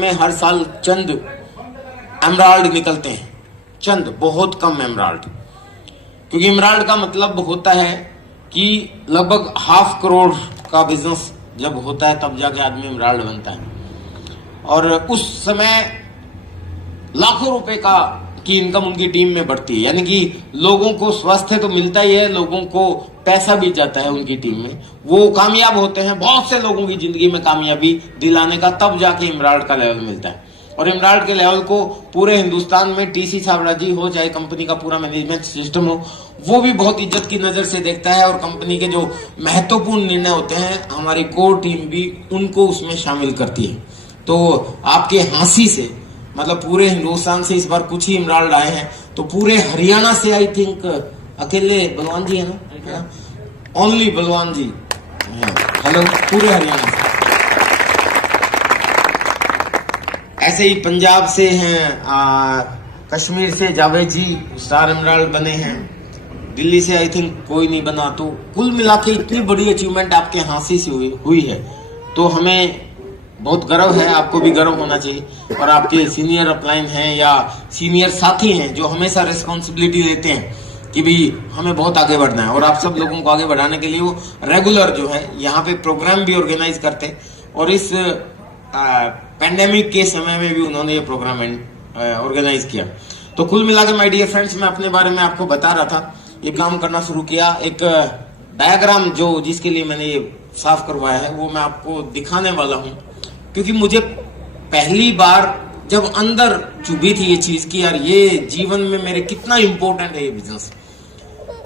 में हर साल चंद एमराल्ड निकलते हैं, चंद, बहुत कम एमराल्ड। क्योंकि एमराल्ड का मतलब होता है कि लगभग 500 करोड़ का बिजनेस जब होता है तब जाके आदमी एमराल्ड बनता है। और उस समय लाखों रुपए की इनकम उनकी टीम में बढ़ती है, यानी कि लोगों को स्वास्थ्य तो मिलता ही है, लोगों को पैसा भी जाता है उनकी टीम में। वो कामयाब होते हैं, बहुत से लोगों की जिंदगी में कामयाबी दिलाने का, तब जाके एमराल्ड का लेवल मिलता है। और एमराल्ड के लेवल को पूरे हिंदुस्तान में टीसी छाबड़ा जी हो, चाहे कंपनी का पूरा मैनेजमेंट सिस्टम हो, वो भी बहुत इज्जत की नजर से देखता है। और कंपनी के जो महत्वपूर्ण निर्णय होते हैं, हमारी कोर टीम भी उनको उसमें शामिल करती है। तो आपके हंसी से, मतलब पूरे हिंदुस्तान से इस बार कुछ ही एमराल्ड आए हैं, तो पूरे हरियाणा से आई थिंक अकेले बलवान जी है ना, ओनली बलवान जी, हेलो, पूरे हरियाणा से। ऐसे ही पंजाब से हैं, कश्मीर से जावेद जी स्टार एमराल्ड बने हैं, दिल्ली से आई थिंक कोई नहीं बना। तो कुल मिला के इतनी बड़ी अचीवमेंट आपके हासिल से हुई है, तो हमें बहुत गर्व है, आपको भी गर्व होना चाहिए। और आपके सीनियर अपलाइन हैं या सीनियर साथी हैं जो हमेशा रिस्पॉन्सिबिलिटी लेते हैं कि भी हमें बहुत आगे बढ़ना है, और आप सब लोगों को आगे बढ़ाने के लिए वो रेगुलर जो है यहाँ पे प्रोग्राम भी ऑर्गेनाइज करते हैं। और इस पेंडेमिक के समय में भी उन्होंने ये प्रोग्राम ऑर्गेनाइज किया। तो कुल मिला के माय डियर फ्रेंड्स, मैं अपने बारे में आपको बता रहा था, ये काम करना शुरू किया। एक डायग्राम जो जिसके लिए मैंने ये साफ करवाया है वो मैं आपको दिखाने वाला हूँ, क्योंकि मुझे पहली बार जब अंदर चुभी थी ये चीज की, यार ये जीवन में मेरे कितना इंपॉर्टेंट है ये बिजनेस।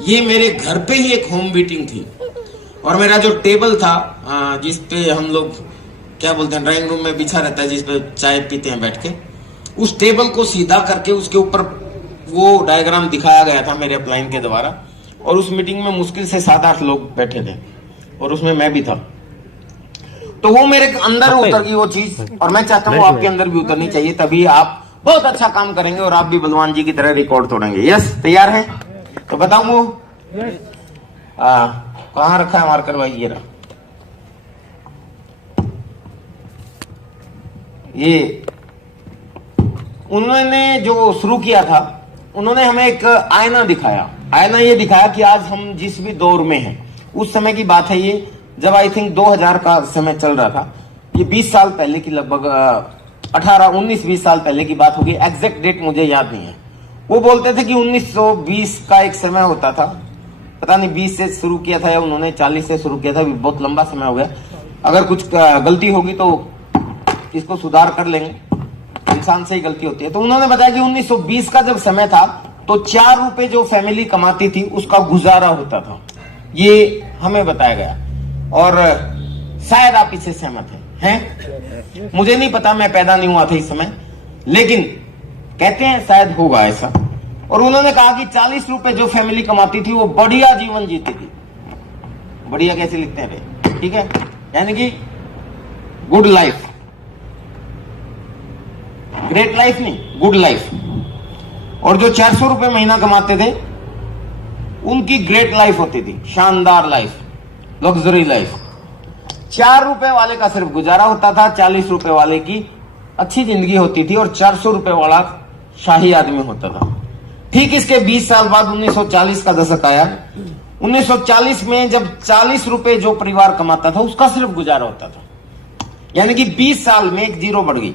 ये मेरे घर पे ही एक होम मीटिंग थी, और मेरा जो टेबल था जिसपे हम लोग क्या बोलते हैं, ड्राइंग रूम में बिछा रहता है, जिसपे चाय पीते हैं बैठ के, उस टेबल को सीधा करके उसके ऊपर वो डायग्राम दिखाया गया था मेरे अपलाइन के द्वारा। और उस मीटिंग में मुश्किल से 7-8 लोग बैठे थे, और उसमें मैं भी था। तो वो मेरे अंदर उतर गई वो चीज, और मैं चाहता हूँ आपके अंदर भी उतरनी चाहिए, तभी आप बहुत अच्छा काम करेंगे और आप भी बलवान जी की तरह रिकॉर्ड तोड़ेंगे। यस, तैयार हैं? तो बताऊं वो कहाँ रखा है मार्कर भाई? ये रहा। ये उन्होंने जो शुरू किया था, उन्होंने हमें एक आईना दिखाया। आईना ये दिखाया कि आज हम जिस भी दौर में हैं, उस समय की बात है ये, जब आई थिंक 2000 का समय चल रहा था। ये 20 साल पहले की, लगभग 19-20 साल पहले की बात होगी, एग्जैक्ट डेट मुझे याद नहीं है। वो बोलते थे कि 1920 का एक समय होता था, पता नहीं 20 से शुरू किया था या उन्होंने 40 से शुरू किया था, बहुत लंबा समय हो गया। अगर कुछ गलती होगी तो इसको सुधार कर लेंगे, इंसान से ही गलती होती है। तो उन्होंने बताया कि 1920 का जब समय था तो 4 रुपए जो फैमिली कमाती थी उसका गुजारा होता था, ये हमें बताया गया। और शायद आप इससे सहमत हैं? मुझे नहीं पता, मैं पैदा नहीं हुआ था इस समय, लेकिन कहते हैं शायद होगा ऐसा। और उन्होंने कहा कि 40 रुपए जो फैमिली कमाती थी वो बढ़िया जीवन जीती थी। बढ़िया कैसे लिखते हैं भाई? ठीक है, यानी कि गुड लाइफ, ग्रेट लाइफ नहीं, गुड लाइफ। और जो 400 रुपए महीना कमाते थे उनकी ग्रेट लाइफ होती थी, शानदार लाइफ, लग्जरी लाइफ। 4 रुपए वाले का सिर्फ गुजारा होता था, 40 रुपए वाले की अच्छी जिंदगी होती थी, और 400 रुपए वाला शाही आदमी होता था। ठीक इसके 20 साल बाद 1940 का दशक आया। 1940 में जब 40 रुपए जो परिवार कमाता था उसका सिर्फ गुजारा होता था, यानी कि 20 साल में एक जीरो बढ़ गई।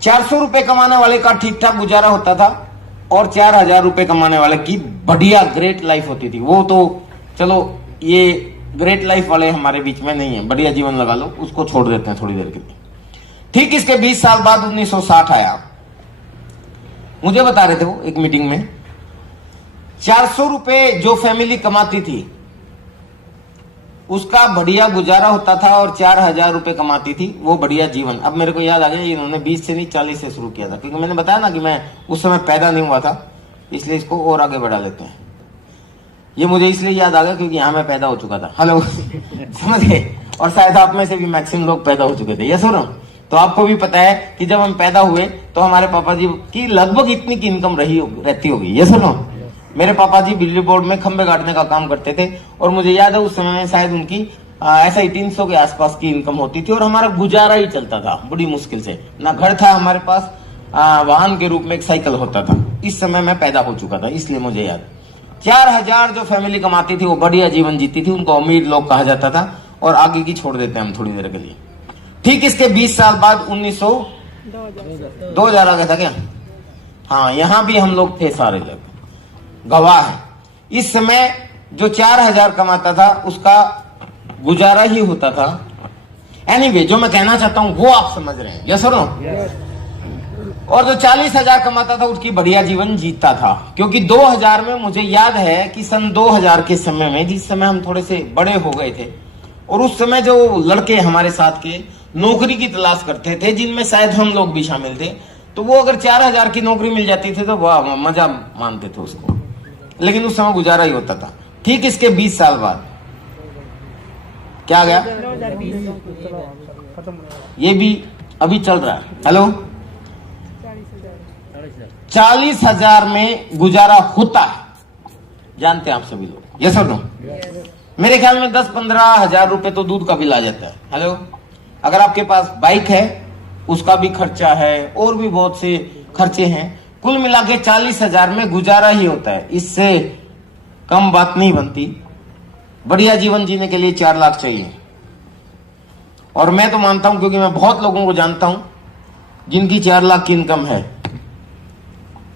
400 रुपए कमाने वाले का ठीक ठाक गुजारा होता था, और 4000 रुपए कमाने वाले की बढ़िया ग्रेट लाइफ होती थी। वो तो चलो, ये ग्रेट लाइफ वाले हमारे बीच में नहीं है, बढ़िया जीवन लगा लो, उसको छोड़ देते हैं थोड़ी देर के लिए। ठीक इसके 20 साल बाद 1960 आया। मुझे बता रहे थे वो एक मीटिंग में, 400 रुपए जो फैमिली कमाती थी उसका बढ़िया गुजारा होता था, और 4000 रुपए कमाती थी वो बढ़िया जीवन। अब मेरे को याद आ गया, इन्होंने 20 से नहीं 40 से शुरू किया था, क्योंकि मैंने बताया ना कि मैं उस समय पैदा नहीं हुआ था, इसलिए इसको और आगे बढ़ा लेते हैं। ये मुझे इसलिए याद आ गया क्योंकि यहाँ मैं पैदा हो चुका था। हेलो समझ गए? और शायद आप में से भी मैक्सिमम लोग पैदा हो चुके थे, ये सुनो। तो आपको भी पता है कि जब हम पैदा हुए तो हमारे पापा जी की लगभग इतनी की इनकम रहती होगी, ये सुनो। मेरे पापा जी बिजली बोर्ड में खंबे गाड़ने का काम करते थे, और मुझे याद है उस समय में शायद उनकी ऐसा ही 300 के आसपास की इनकम होती थी और हमारा गुजारा ही चलता था बड़ी मुश्किल से। ना घर था हमारे पास, वाहन के रूप में एक साइकिल होता था। इस समय मैं पैदा हो चुका था, इसलिए मुझे याद। 4000 जो फैमिली कमाती थी वो बढ़िया जीवन जीती थी, उनको अमीर लोग कहा जाता था। और आगे की छोड़ देते हैं हम थोड़ी देर के लिए। ठीक इसके 20 साल बाद 2000 आ गया था क्या? हाँ, यहां भी हम लोग थे, सारे लोग गवाह है। इस समय जो 4000 कमाता था उसका गुजारा ही होता था। एनीवे, जो मैं कहना चाहता हूं वो आप समझ रहे हैं, यस और नो? और जो 40,000 कमाता था उसकी बढ़िया जीवन जीता था। क्योंकि 2000 में मुझे याद है कि सन 2000 के समय में, जिस समय हम थोड़े से बड़े हो गए थे, और उस समय जो लड़के हमारे साथ के नौकरी की तलाश करते थे, जिनमें शायद हम लोग भी शामिल थे, तो वो अगर 4000 की नौकरी मिल जाती थी तो वाह, मजा मानते थे उसको। लेकिन उस समय गुजारा ही होता था। ठीक इसके 20 साल बाद क्या आ गया? ये भी अभी चल रहा है। हेलो, 40,000 में गुजारा होता है, जानते हैं आप सभी लोग, यस और नो? मेरे ख्याल में 10-15 हजार रुपए तो दूध का बिल आ जाता है। हेलो, अगर आपके पास बाइक है उसका भी खर्चा है, और भी बहुत से खर्चे हैं। कुल मिला के 40,000 में गुजारा ही होता है, इससे कम बात नहीं बनती। बढ़िया जीवन जीने के लिए 4 लाख चाहिए। और मैं तो मानता हूं, क्योंकि मैं बहुत लोगों को जानता हूं जिनकी 4 लाख की इनकम है,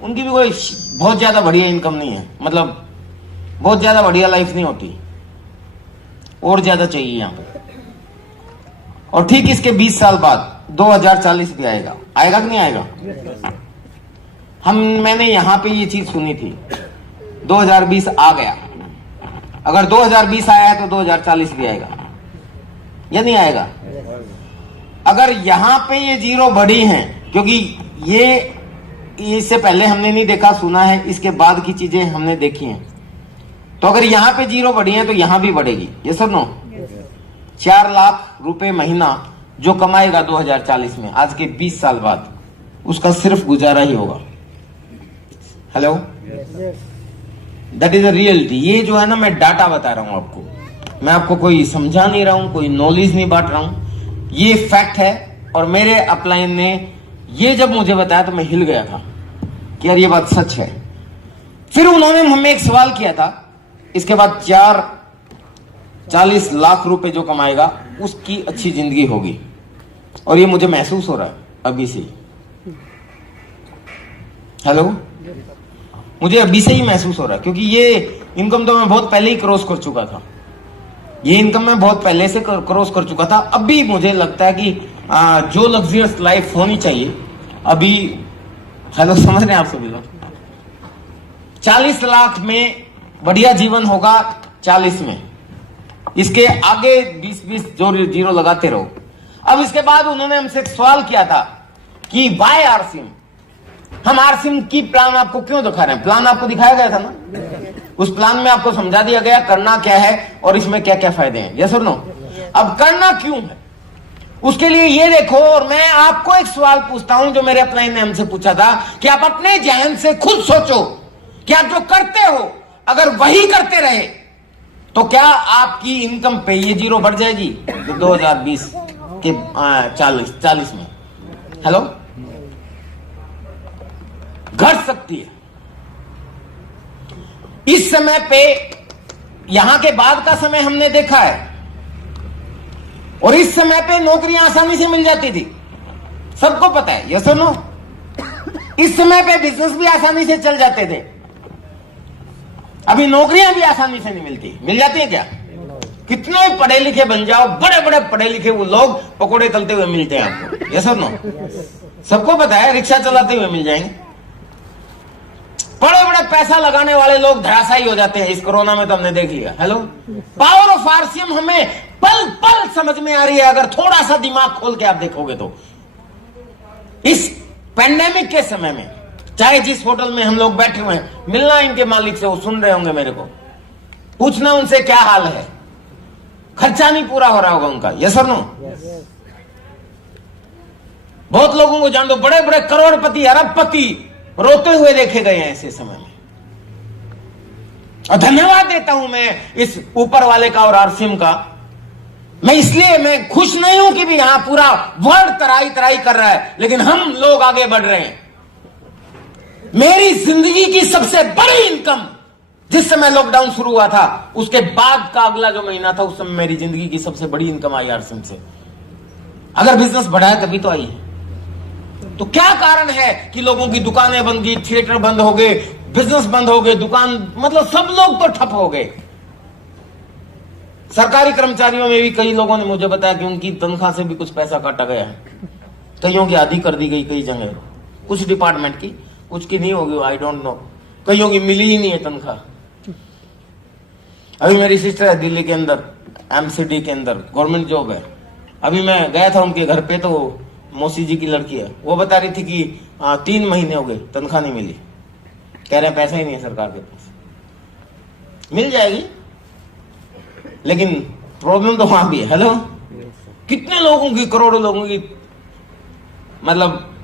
उनकी भी कोई बहुत ज्यादा बढ़िया इनकम नहीं है, मतलब बहुत ज्यादा बढ़िया लाइफ नहीं होती, और ज्यादा चाहिए यहां पर। और ठीक इसके 20 साल बाद 2040 भी आएगा। आएगा कि नहीं आएगा? मैंने यहां पे ये चीज सुनी थी, 2020 आ गया। अगर 2020 आया है तो 2040 भी आएगा या नहीं आएगा? अगर यहां पे ये जीरो बढ़ी हैं, क्योंकि ये इससे पहले हमने नहीं देखा, सुना है, इसके बाद की चीजें हमने देखी हैं, तो अगर यहां पे जीरो बढ़ी है तो यहां भी बढ़ेगी, ये सब नो? 4 लाख रुपए महीना जो कमाएगा 2040 में, आज के 20 साल बाद, उसका सिर्फ गुजारा ही होगा। Hello, that is a reality. ये जो है ना, मैं डाटा बता रहा हूं आपको, मैं आपको कोई समझा नहीं रहा हूं, कोई नॉलेज नहीं बांट रहा हूं, ये फैक्ट है। और मेरे अपलाइन ने ये जब मुझे बताया तो मैं हिल गया था कि यार ये बात सच है। फिर उन्होंने हमें एक सवाल किया था, इसके बाद 40 लाख रुपए जो कमाएगा उसकी अच्छी जिंदगी होगी, और ये मुझे महसूस हो रहा है अभी से। हेलो, मुझे अभी से ही महसूस हो रहा है, क्योंकि ये इनकम तो मैं बहुत पहले ही क्रॉस कर चुका था। ये इनकम मैं बहुत पहले से क्रॉस कर चुका था। अभी मुझे लगता है कि जो लग्जरियस लाइफ होनी चाहिए अभी, हेलो, समझ रहे हैं आप सभी लोग? 40 लाख में बढ़िया जीवन होगा 40 में, इसके आगे 20-20 जो जीरो लगाते रहो। अब इसके बाद उन्होंने हमसे एक सवाल किया था कि वाई आरसिम, हम आरसिम की प्लान आपको क्यों दिखा रहे हैं? प्लान आपको दिखाया गया था ना, उस प्लान में आपको समझा दिया गया करना क्या है और इसमें क्या क्या फायदे हैं, यस और नो? अब करना क्यों है उसके लिए ये देखो। और मैं आपको एक सवाल पूछता हूं जो मेरे अपलाइन ने हमसे पूछा था कि आप अपने जहन से खुद सोचो कि आप जो करते हो अगर वही करते रहे तो क्या आपकी इनकम पे ये जीरो बढ़ जाएगी 2020 के 40 में? हेलो, घट सकती है। इस समय पे, यहां के बाद का समय हमने देखा है, और इस समय पे नौकरियां आसानी से मिल जाती थी, सबको पता है, यस और नो? इस समय पे बिजनेस भी आसानी से चल जाते थे। अभी नौकरियां भी आसानी से नहीं मिलती। मिल जाती है क्या? कितने पढ़े लिखे बन जाओ, बड़े बड़े पढ़े लिखे वो लोग पकोड़े तलते हुए मिलते हैं आपको, यस और नो? सबको पता है, रिक्शा चलाते हुए मिल जाएंगे। बड़े बड़े पैसा लगाने वाले लोग धराशायी हो जाते हैं। इस कोरोना में तो हमने देख लिया। हेलो, पावर ऑफ आरसीएम हमें पल पल समझ में आ रही है, अगर थोड़ा सा दिमाग खोल के आप देखोगे तो। इस पेंडेमिक के समय में, चाहे जिस होटल में हम लोग बैठे हुए हैं, मिलना इनके मालिक से, वो सुन रहे होंगे मेरे को, पूछना उनसे क्या हाल है, खर्चा नहीं पूरा हो रहा होगा उनका, यस और नो? बहुत लोगों को जान दो, बड़े बड़े करोड़पति, अरबपति रोते हुए देखे गए हैं ऐसे समय में। और धन्यवाद देता हूं मैं इस ऊपर वाले का और आरसीएम का मैं इसलिए मैं खुश नहीं हूं कि भी यहां पूरा वर्ल्ड तराई तराई कर रहा है, लेकिन हम लोग आगे बढ़ रहे हैं। मेरी जिंदगी की सबसे बड़ी इनकम जिस समय लॉकडाउन शुरू हुआ था, उसके बाद का अगला जो महीना था, उस समय मेरी जिंदगी की सबसे बड़ी इनकम आई आरसीएम से। अगर बिजनेस बढ़ा है तभी तो आई है। तो क्या कारण है कि लोगों की दुकानें बंद गई, थिएटर बंद हो गए, बिजनेस बंद हो गए, दुकान मतलब सब लोग तो ठप हो गए। सरकारी कर्मचारियों में भी कई लोगों ने मुझे बताया कि उनकी तनख्वाह से भी कुछ पैसा काटा गया है, कईयों की आधी कर दी गई, कई जगह कुछ डिपार्टमेंट की, कुछ की नहीं होगी, आई डोंट नो, कईयों की मिली ही नहीं है तनख्वाह। अभी मेरी सिस्टर है दिल्ली के अंदर, एमसीडी के अंदर, गवर्नमेंट जॉब है। अभी मैं गया था उनके घर पे, तो मौसी जी की लड़की है, वो बता रही थी कि 3 महीने हो गए तनख्वाह नहीं मिली, कह रहे हैं पैसा ही नहीं है सरकार के पास। मिल जाएगी, लेकिन प्रॉब्लम तो वहां भी है। हेलो, कितने लोगों की, करोड़ों लोगों की मतलब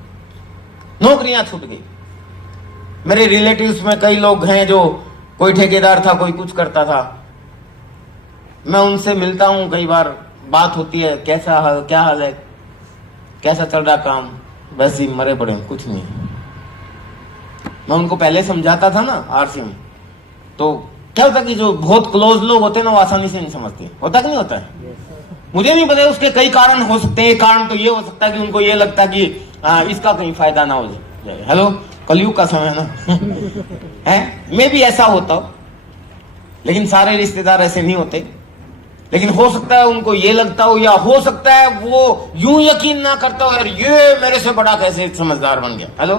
नौकरियां छूट गई। मेरे रिलेटिव्स में कई लोग हैं जो कोई ठेकेदार था, कोई कुछ करता था। मैं उनसे मिलता हूं, कई बार बात होती है, कैसा हाल, क्या हाल है, कैसा चल रहा काम, वैसे ही मरे पड़े, कुछ नहीं। मैं उनको पहले समझाता था ना आरसीएम, तो क्या होता कि जो बहुत क्लोज लोग होते हैं ना, वो आसानी से नहीं समझते। होता कि नहीं होता है? मुझे नहीं पता, उसके कई कारण हो सकते हैं। कारण तो ये हो सकता है कि उनको ये लगता है कि इसका कहीं फायदा ना हो जाए। हेलो, कलयुग का समय है ना है, मैं भी ऐसा होता हूं, लेकिन सारे रिश्तेदार ऐसे नहीं होते। लेकिन हो सकता है उनको ये लगता हो, या हो सकता है वो यूं यकीन ना करता हो, यार ये मेरे से बड़ा कैसे समझदार बन गया। हेलो,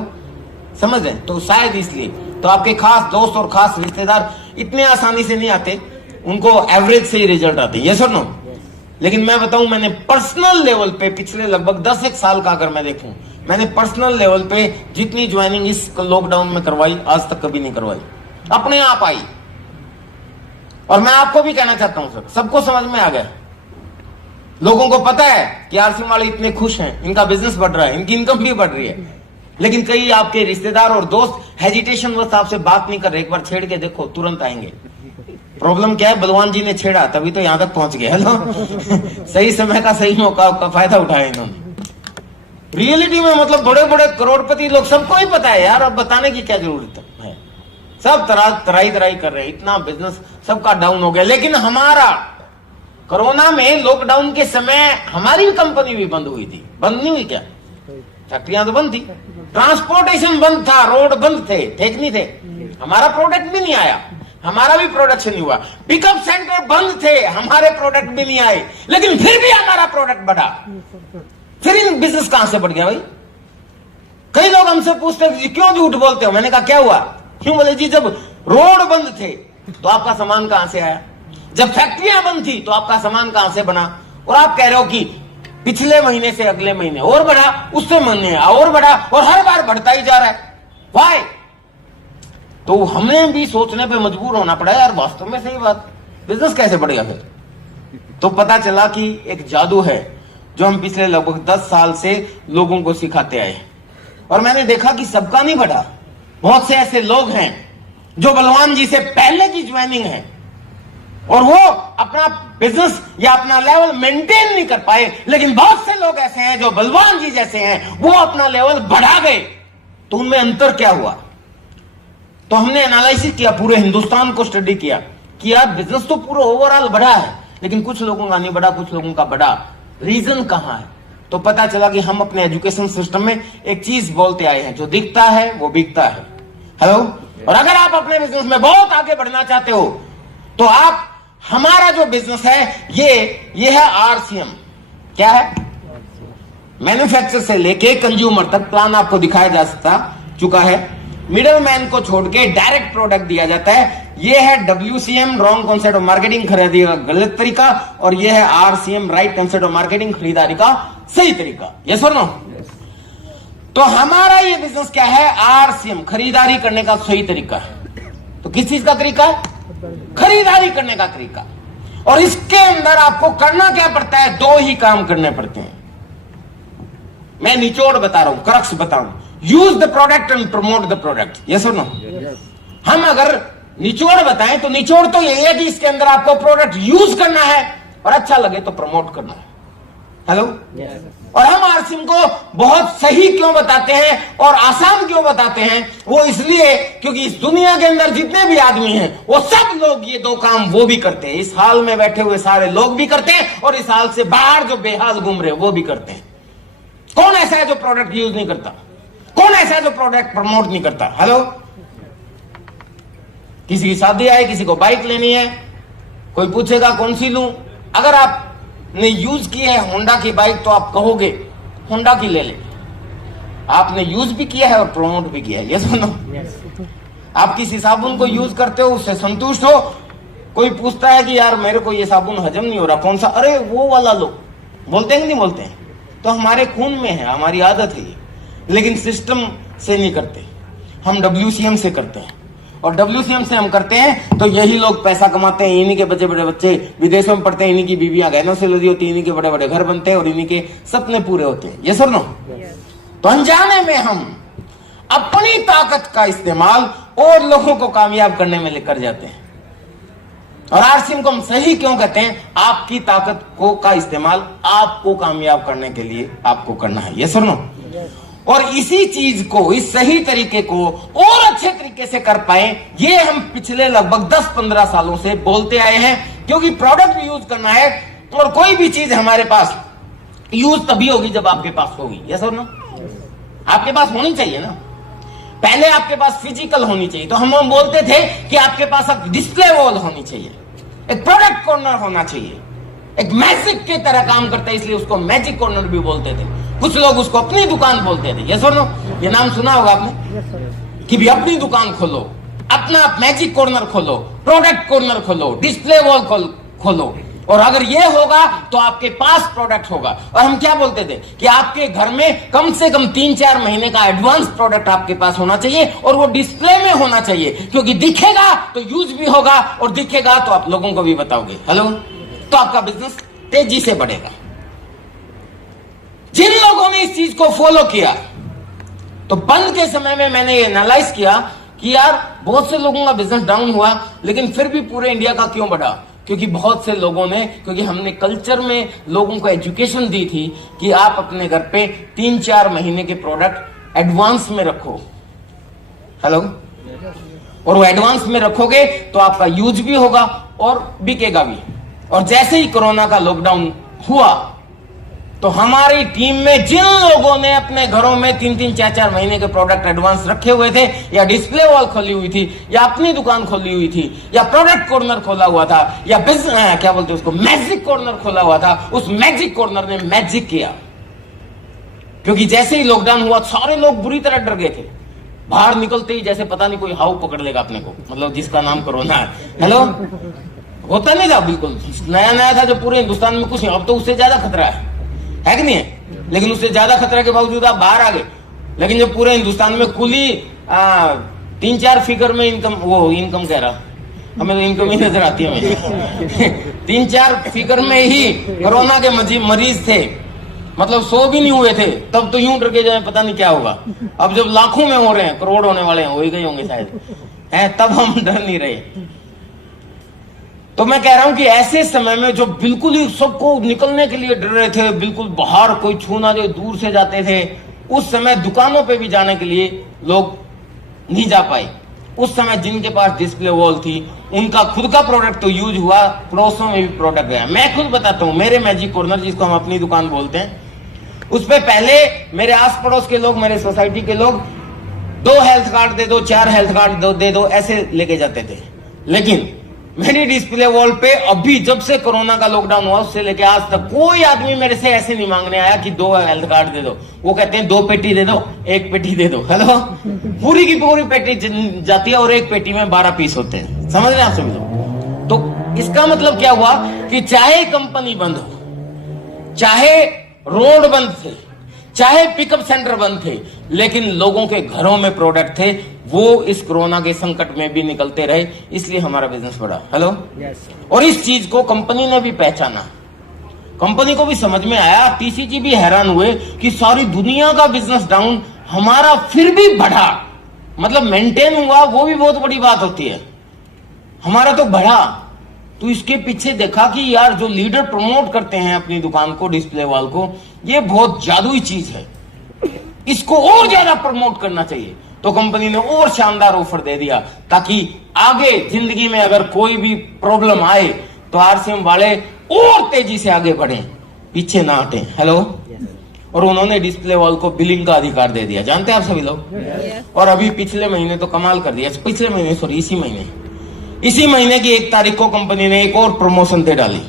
समझ रहे? तो शायद इसलिए तो आपके खास दोस्त और खास रिश्तेदार इतने आसानी से नहीं आते, उनको एवरेज से ही रिजल्ट आते हैं, ये सुनो। लेकिन मैं बताऊं, मैंने पर्सनल लेवल पे पिछले लगभग 10-1 साल का अगर मैं देखूं, मैंने पर्सनल लेवल पे जितनी ज्वाइनिंग इस लॉकडाउन में करवाई, आज तक कभी नहीं करवाई, अपने आप आई। और मैं आपको भी कहना चाहता हूं सर, सबको समझ में आ गया, लोगों को पता है कि आरसीएम वाले इतने खुश हैं, इनका बिजनेस बढ़ रहा है, इनकी इनकम भी बढ़ रही है। लेकिन कई आपके रिश्तेदार और दोस्त हेजिटेशन वक्त आपसे बात नहीं कर रहे, एक बार छेड़ के देखो, तुरंत आएंगे। प्रॉब्लम क्या है? बलवान जी ने छेड़ा, तभी तो यहां तक पहुंच गए। हेलो, सही समय का सही मौका का फायदा उठाया इन्होंने। रियलिटी में मतलब बड़े बड़े करोड़पति लोग, सबको ही पता है यार, अब बताने की क्या जरूरत है। सब तराई तराई कर रहे हैं, इतना बिजनेस सबका डाउन हो गया। लेकिन हमारा कोरोना में लॉकडाउन के समय हमारी भी कंपनी भी बंद हुई थी। बंद नहीं हुई क्या? फैक्ट्रियां तो बंद थी, ट्रांसपोर्टेशन बंद था, रोड बंद थे, ठीक नहीं थे, हमारा प्रोडक्ट भी नहीं आया, हमारा भी प्रोडक्शन नहीं हुआ। पिकअप सेंटर बंद थे, हमारे प्रोडक्ट भी नहीं आए, लेकिन फिर भी हमारा प्रोडक्ट बढ़ा। फिर इन बिजनेस कहां से बढ़ गया भाई? कई लोग हमसे पूछते हैं क्यों झूठ बोलते हो? मैंने कहा क्या हुआ? क्यों बोले जी, जब रोड बंद थे तो आपका सामान कहां से आया, जब फैक्ट्रियां बंद थी तो आपका सामान कहां से बना, और आप कह रहे हो कि पिछले महीने से अगले महीने और बढ़ा, उससे महीने और बढ़ा, और हर बार बढ़ता ही जा रहा है। वाई? तो हमें भी सोचने पे मजबूर होना पड़ा यार, वास्तव में सही बात, बिजनेस कैसे बढ़ेगा फिर? तो पता चला कि एक जादू है जो हम पिछले लगभग 10 साल से लोगों को सिखाते आए। और मैंने देखा कि सबका नहीं बढ़ा। बहुत से ऐसे लोग हैं जो बलवान जी से पहले की ज्वाइनिंग है, और वो अपना बिजनेस या अपना लेवल मेंटेन नहीं कर पाए, लेकिन बहुत से लोग ऐसे हैं जो बलवान जी जैसे हैं, वो अपना लेवल बढ़ा गए। तो उनमें अंतर क्या हुआ? तो हमने एनालिसिस किया, पूरे हिंदुस्तान को स्टडी किया कि यार बिजनेस तो पूरा ओवरऑल बढ़ा है, लेकिन कुछ लोगों का नहीं बढ़ा, कुछ लोगों का बढ़ा। रीजन कहां है? तो पता चला कि हम अपने एजुकेशन सिस्टम में एक चीज बोलते आए हैं, जो दिखता है वो बिकता है। हेलो, और अगर आप अपने बिजनेस में बहुत आगे बढ़ना चाहते हो तो आप, हमारा जो बिजनेस है ये है आरसीएम। क्या है? मैन्युफैक्चर से लेके कंज्यूमर तक प्लान आपको दिखाया जा सकता चुका है। मिडल मैन को छोड़ के डायरेक्ट प्रोडक्ट दिया जाता है। ये है WCM, wrong concept of marketing, खरीदारी का गलत तरीका, और ये है RCM, right concept of marketing, खरीदारी का सही तरीका। यस और नो? तो हमारा ये बिजनेस क्या है? RCM, खरीदारी करने का सही तरीका है। तो किस चीज का तरीका है? खरीदारी करने का तरीका। और इसके अंदर आपको करना क्या पड़ता है? 2 ही काम करने पड़ते हैं। मैं निचोड़ बता रहा हूं, क्रक्स बता रहा हूं। Use the product and promote the product. Yes और नो? हम अगर निचोड़ बताएं तो निचोड़ तो यही है कि इसके अंदर आपको प्रोडक्ट यूज करना है और अच्छा लगे तो प्रमोट करना है। हेलो, और हम आरसिम को बहुत सही क्यों बताते हैं और आसान क्यों बताते हैं? वो इसलिए क्योंकि इस दुनिया के अंदर जितने भी आदमी हैं वो सब लोग ये दो काम वो भी करते हैं। इस हाल में बैठे हुए सारे लोग भी करते हैं और इस हाल से बाहर जो बेहाल घूम रहे वो भी करते हैं। कौन ऐसा है जो प्रोडक्ट यूज नहीं करता? कौन ऐसा है जो प्रोडक्ट प्रमोट नहीं करता? हेलो, किसी की शादी है, किसी को बाइक लेनी है, कोई पूछेगा कौन सी लूं? अगर आपने यूज की है होंडा की बाइक तो आप कहोगे होंडा की ले ले। आपने यूज भी किया है और प्रमोट भी किया है, ये सुनो। आप किसी साबुन को यूज करते हो, उससे संतुष्ट हो, कोई पूछता है कि यार मेरे को ये साबुन हजम नहीं हो रहा, कौन सा? अरे वो वाला लो। बोलते हैं कि नहीं बोलते हैं? तो हमारे खून में है, हमारी आदत है ये। लेकिन सिस्टम से नहीं करते, हम WCM से करते हैं। और WCM से हम करते हैं तो यही लोग पैसा कमाते हैं, इन्हीं के बच्चे बड़े बच्चे विदेशों में पढ़ते हैं, इन्हीं की बीवियां गहनों से लदी होती है, इन्हीं के बड़े बड़े घर बनते हैं और इन्हीं के सपने पूरे होते हैं। ये सुनो, तो अनजाने में हम अपनी ताकत का इस्तेमाल और लोगों को कामयाब करने में लेकर जाते हैं। और आरसिम को हम सही क्यों कहते हैं? आपकी ताकत को का इस्तेमाल आपको कामयाब करने के लिए आपको करना है। ये सुनो, और इसी चीज को, इस सही तरीके को और अच्छे तरीके से कर पाए, ये हम पिछले लगभग 10-15 सालों से बोलते आए हैं। क्योंकि प्रोडक्ट यूज करना है और कोई भी चीज हमारे पास यूज तभी होगी जब आपके पास होगी। ये सुनो, आपके पास होनी चाहिए ना। पहले आपके पास फिजिकल होनी चाहिए। तो हम बोलते थे कि आपके पास एक डिस्प्ले वॉल होनी चाहिए, एक प्रोडक्ट कॉर्नर होना चाहिए, एक मैजिक की तरह काम करता है, इसलिए उसको मैजिक कॉर्नर भी बोलते थे। कुछ लोग उसको अपनी दुकान बोलते थे। ये सुनो, ये नाम सुना होगा आपने कि भी अपनी दुकान खोलो, अपना मैजिक कॉर्नर खोलो, प्रोडक्ट कॉर्नर खोलो, डिस्प्ले वॉल खोलो, और अगर ये होगा तो आपके पास प्रोडक्ट होगा। और हम क्या बोलते थे कि आपके घर में कम से कम 3-4 महीने का एडवांस प्रोडक्ट आपके पास होना चाहिए और वो डिस्प्ले में होना चाहिए, क्योंकि दिखेगा तो यूज भी होगा और दिखेगा तो आप लोगों को भी बताओगे। हेलो, तो आपका बिजनेस तेजी से बढ़ेगा। जिन लोगों ने इस चीज को फॉलो किया, तो बंद के समय में मैंने ये एनालाइज किया कि यार बहुत से लोगों का बिजनेस डाउन हुआ, लेकिन फिर भी पूरे इंडिया का क्यों बढ़ा? क्योंकि बहुत से लोगों ने, क्योंकि हमने कल्चर में लोगों को एजुकेशन दी थी कि आप अपने घर पे 3-4 महीने के प्रोडक्ट एडवांस में रखो। हेलो, और वो एडवांस में रखोगे तो आपका यूज भी होगा और बिकेगा भी। और जैसे ही कोरोना का लॉकडाउन हुआ तो हमारी टीम में जिन लोगों ने अपने घरों में 3-3, 4-4 महीने के प्रोडक्ट एडवांस रखे हुए थे, या डिस्प्ले वॉल खोली हुई थी, या अपनी दुकान खोली हुई थी, या प्रोडक्ट कॉर्नर खोला हुआ था, या बिजनेस क्या बोलते हैं उसको, मैजिक कॉर्नर खोला हुआ था, उस मैजिक कॉर्नर ने मैजिक किया। क्योंकि जैसे ही लॉकडाउन हुआ सारे लोग बुरी तरह डर गए थे। बाहर निकलते ही जैसे पता नहीं कोई हाउ पकड़ लेगा अपने को, मतलब जिसका नाम कोरोना है। हेलो, होता नहीं था, बिल्कुल नया नया था जो पूरे हिंदुस्तान में कुछ नहीं। अब तो उससे ज्यादा खतरा है कि नहीं है? लेकिन उससे ज्यादा खतरा के बावजूद आप बाहर आ गए। लेकिन जो पूरे हिंदुस्तान में कुल ही 3-4 फिगर में इनकम कह रहा, हमें तो इनकम ही नजर आती है हमें 3-4 फिगर में ही कोरोना के मरीज थे, मतलब 100 भी नहीं हुए थे। तब तो यूं डर के जाए पता नहीं क्या होगा। अब जब लाखों में हो रहे हैं, करोड़ होने वाले हैं, हो ही गए होंगे शायद, है, तब हम डर नहीं रहे। तो मैं कह रहा हूं कि ऐसे समय में जो बिल्कुल ही सबको निकलने के लिए डर रहे थे, बिल्कुल बाहर कोई छूना जो दूर से जाते थे, उस समय दुकानों पे भी जाने के लिए लोग नहीं जा पाए। उस समय जिनके पास डिस्प्ले वॉल थी उनका खुद का प्रोडक्ट तो यूज हुआ, पड़ोसों में भी प्रोडक्ट गया। मैं खुद बताता हूं, मेरे मैजिक कॉर्नर जिसको हम अपनी दुकान बोलते हैं, उस पे पहले मेरे आस पड़ोस के लोग, मेरे सोसाइटी के लोग 2 हेल्थ कार्ड दे दो, 4 हेल्थ कार्ड दे दो, ऐसे लेके जाते थे। लेकिन मेरी डिस्प्ले वॉल पे अभी जब से कोरोना का लॉकडाउन हुआ उससे लेके आज तक कोई आदमी मेरे से ऐसे नहीं मांगने आया कि 2 हेल्थ कार्ड दे दो। वो कहते हैं 2 पेटी दे दो, 1 पेटी दे दो। हेलो, पूरी की पूरी पेटी जाती है और 1 पेटी में 12 पीस होते हैं। समझ रहे हैं आप सभी लोग? तो इसका मतलब क्या हुआ कि चाहे कंपनी बंद हो, चाहे रोड बंद थे, चाहे पिकअप सेंटर बंद थे, लेकिन लोगों के घरों में प्रोडक्ट थे। वो इस कोरोना के संकट में भी निकलते रहे, इसलिए हमारा बिजनेस बढ़ा। हेलो, और इस चीज को कंपनी ने भी पहचाना, कंपनी को भी समझ में आया। टीसीजी भी हैरान हुए कि सारी दुनिया का बिजनेस डाउन, हमारा फिर भी बढ़ा, मतलब मेंटेन हुआ। वो भी बहुत बड़ी बात होती है। हमारा तो बढ़ा, तो इसके पीछे देखा कि यार जो लीडर प्रमोट करते हैं अपनी दुकान को, डिस्प्ले वॉल को, ये बहुत जादुई चीज है, इसको और ज्यादा प्रमोट करना चाहिए। तो कंपनी ने और शानदार ऑफर दे दिया ताकि आगे जिंदगी में अगर कोई भी प्रॉब्लम आए तो आरसीएम वाले और तेजी से आगे बढ़े, पीछे ना हटे। हेलो। और उन्होंने डिस्प्ले वॉल को बिलिंग का अधिकार दे दिया, जानते हैं आप सभी लोग। और अभी पिछले महीने तो कमाल कर दिया, पिछले महीने सॉरी इसी महीने की 1 तारीख को कंपनी ने एक और प्रमोशन दे डाली,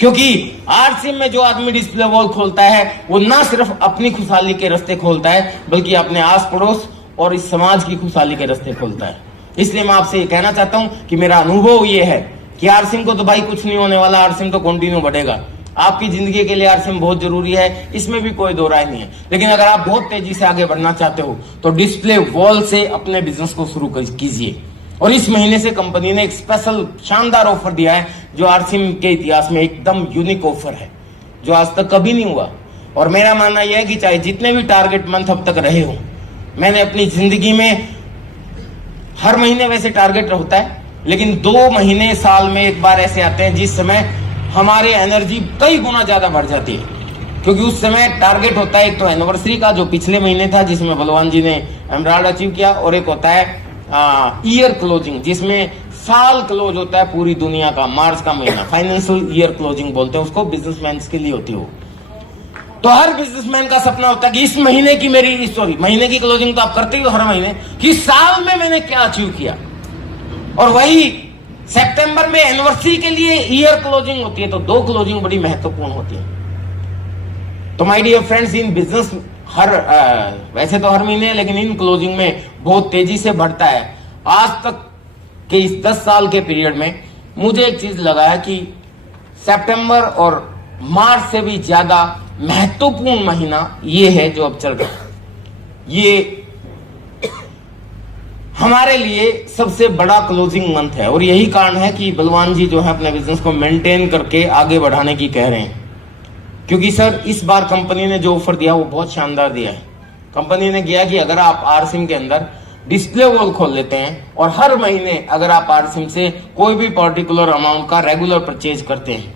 क्योंकि आरसीएम में जो आदमी डिस्प्ले वॉल खोलता है वो ना सिर्फ अपनी खुशहाली के रास्ते खोलता है बल्कि अपने आस पड़ोस और इस समाज की खुशहाली के रास्ते खोलता है। इसलिए मैं आपसे ये कहना चाहता हूं कि मेरा अनुभव ये है कि आरसीएम को तो भाई कुछ नहीं होने वाला, आरसीएम तो कंटिन्यू बढ़ेगा। आपकी जिंदगी के लिए आरसीएम बहुत जरूरी है, इसमें भी कोई दो राय नहीं है। लेकिन अगर आप बहुत तेजी से आगे बढ़ना चाहते हो तो डिस्प्ले वॉल से अपने बिजनेस को शुरू कीजिए। और इस महीने से कंपनी ने एक स्पेशल शानदार ऑफर दिया है जो आरसीएम के इतिहास में एकदम यूनिक ऑफर है, जो आज तक कभी नहीं हुआ। और मेरा मानना यह है कि चाहे जितने भी टारगेट मंथ अब तक रहे हो, मैंने अपनी जिंदगी में हर महीने वैसे टारगेट होता है, लेकिन 2 महीने साल में एक बार ऐसे आते हैं जिस समय हमारी एनर्जी कई गुना ज्यादा बढ़ जाती है, क्योंकि उस समय टारगेट होता है एक तो एनिवर्सरी का जो पिछले महीने था जिसमें बलवान जी ने एमराल्ड अचीव किया, और एक होता है ईयर क्लोजिंग जिसमें साल क्लोज होता है पूरी दुनिया का, मार्च का महीना, फाइनेंशियल ईयर क्लोजिंग बोलते हैं उसको, बिजनेसमैन के लिए होती हो। तो हर बिजनेसमैन का सपना होता है कि इस महीने की महीने की क्लोजिंग तो आप करते ही हो हर महीने, कि साल में मैंने क्या अचीव किया। और वही सितंबर में एनिवर्सरी के लिए ईयर क्लोजिंग होती है, तो 2 क्लोजिंग बड़ी महत्वपूर्ण होती है। तो my dear friends, in business वैसे तो हर महीने, लेकिन इन क्लोजिंग में बहुत तेजी से बढ़ता है। आज तक के इस 10 साल के पीरियड में मुझे एक चीज लगा है कि सितंबर और मार्च से भी ज्यादा महत्वपूर्ण महीना ये है जो अब चल रहा है। ये हमारे लिए सबसे बड़ा क्लोजिंग मंथ है, और यही कारण है कि बलवान जी जो है अपने बिजनेस को मेंटेन करके आगे बढ़ाने की कह रहे हैं। क्योंकि सर इस बार कंपनी ने जो ऑफर दिया वो बहुत शानदार दिया है। कंपनी ने किया कि अगर आप आरसीएम के अंदर डिस्प्ले वॉल खोल लेते हैं और हर महीने अगर आप आरसीएम से कोई भी पर्टिकुलर अमाउंट का रेगुलर परचेज करते हैं,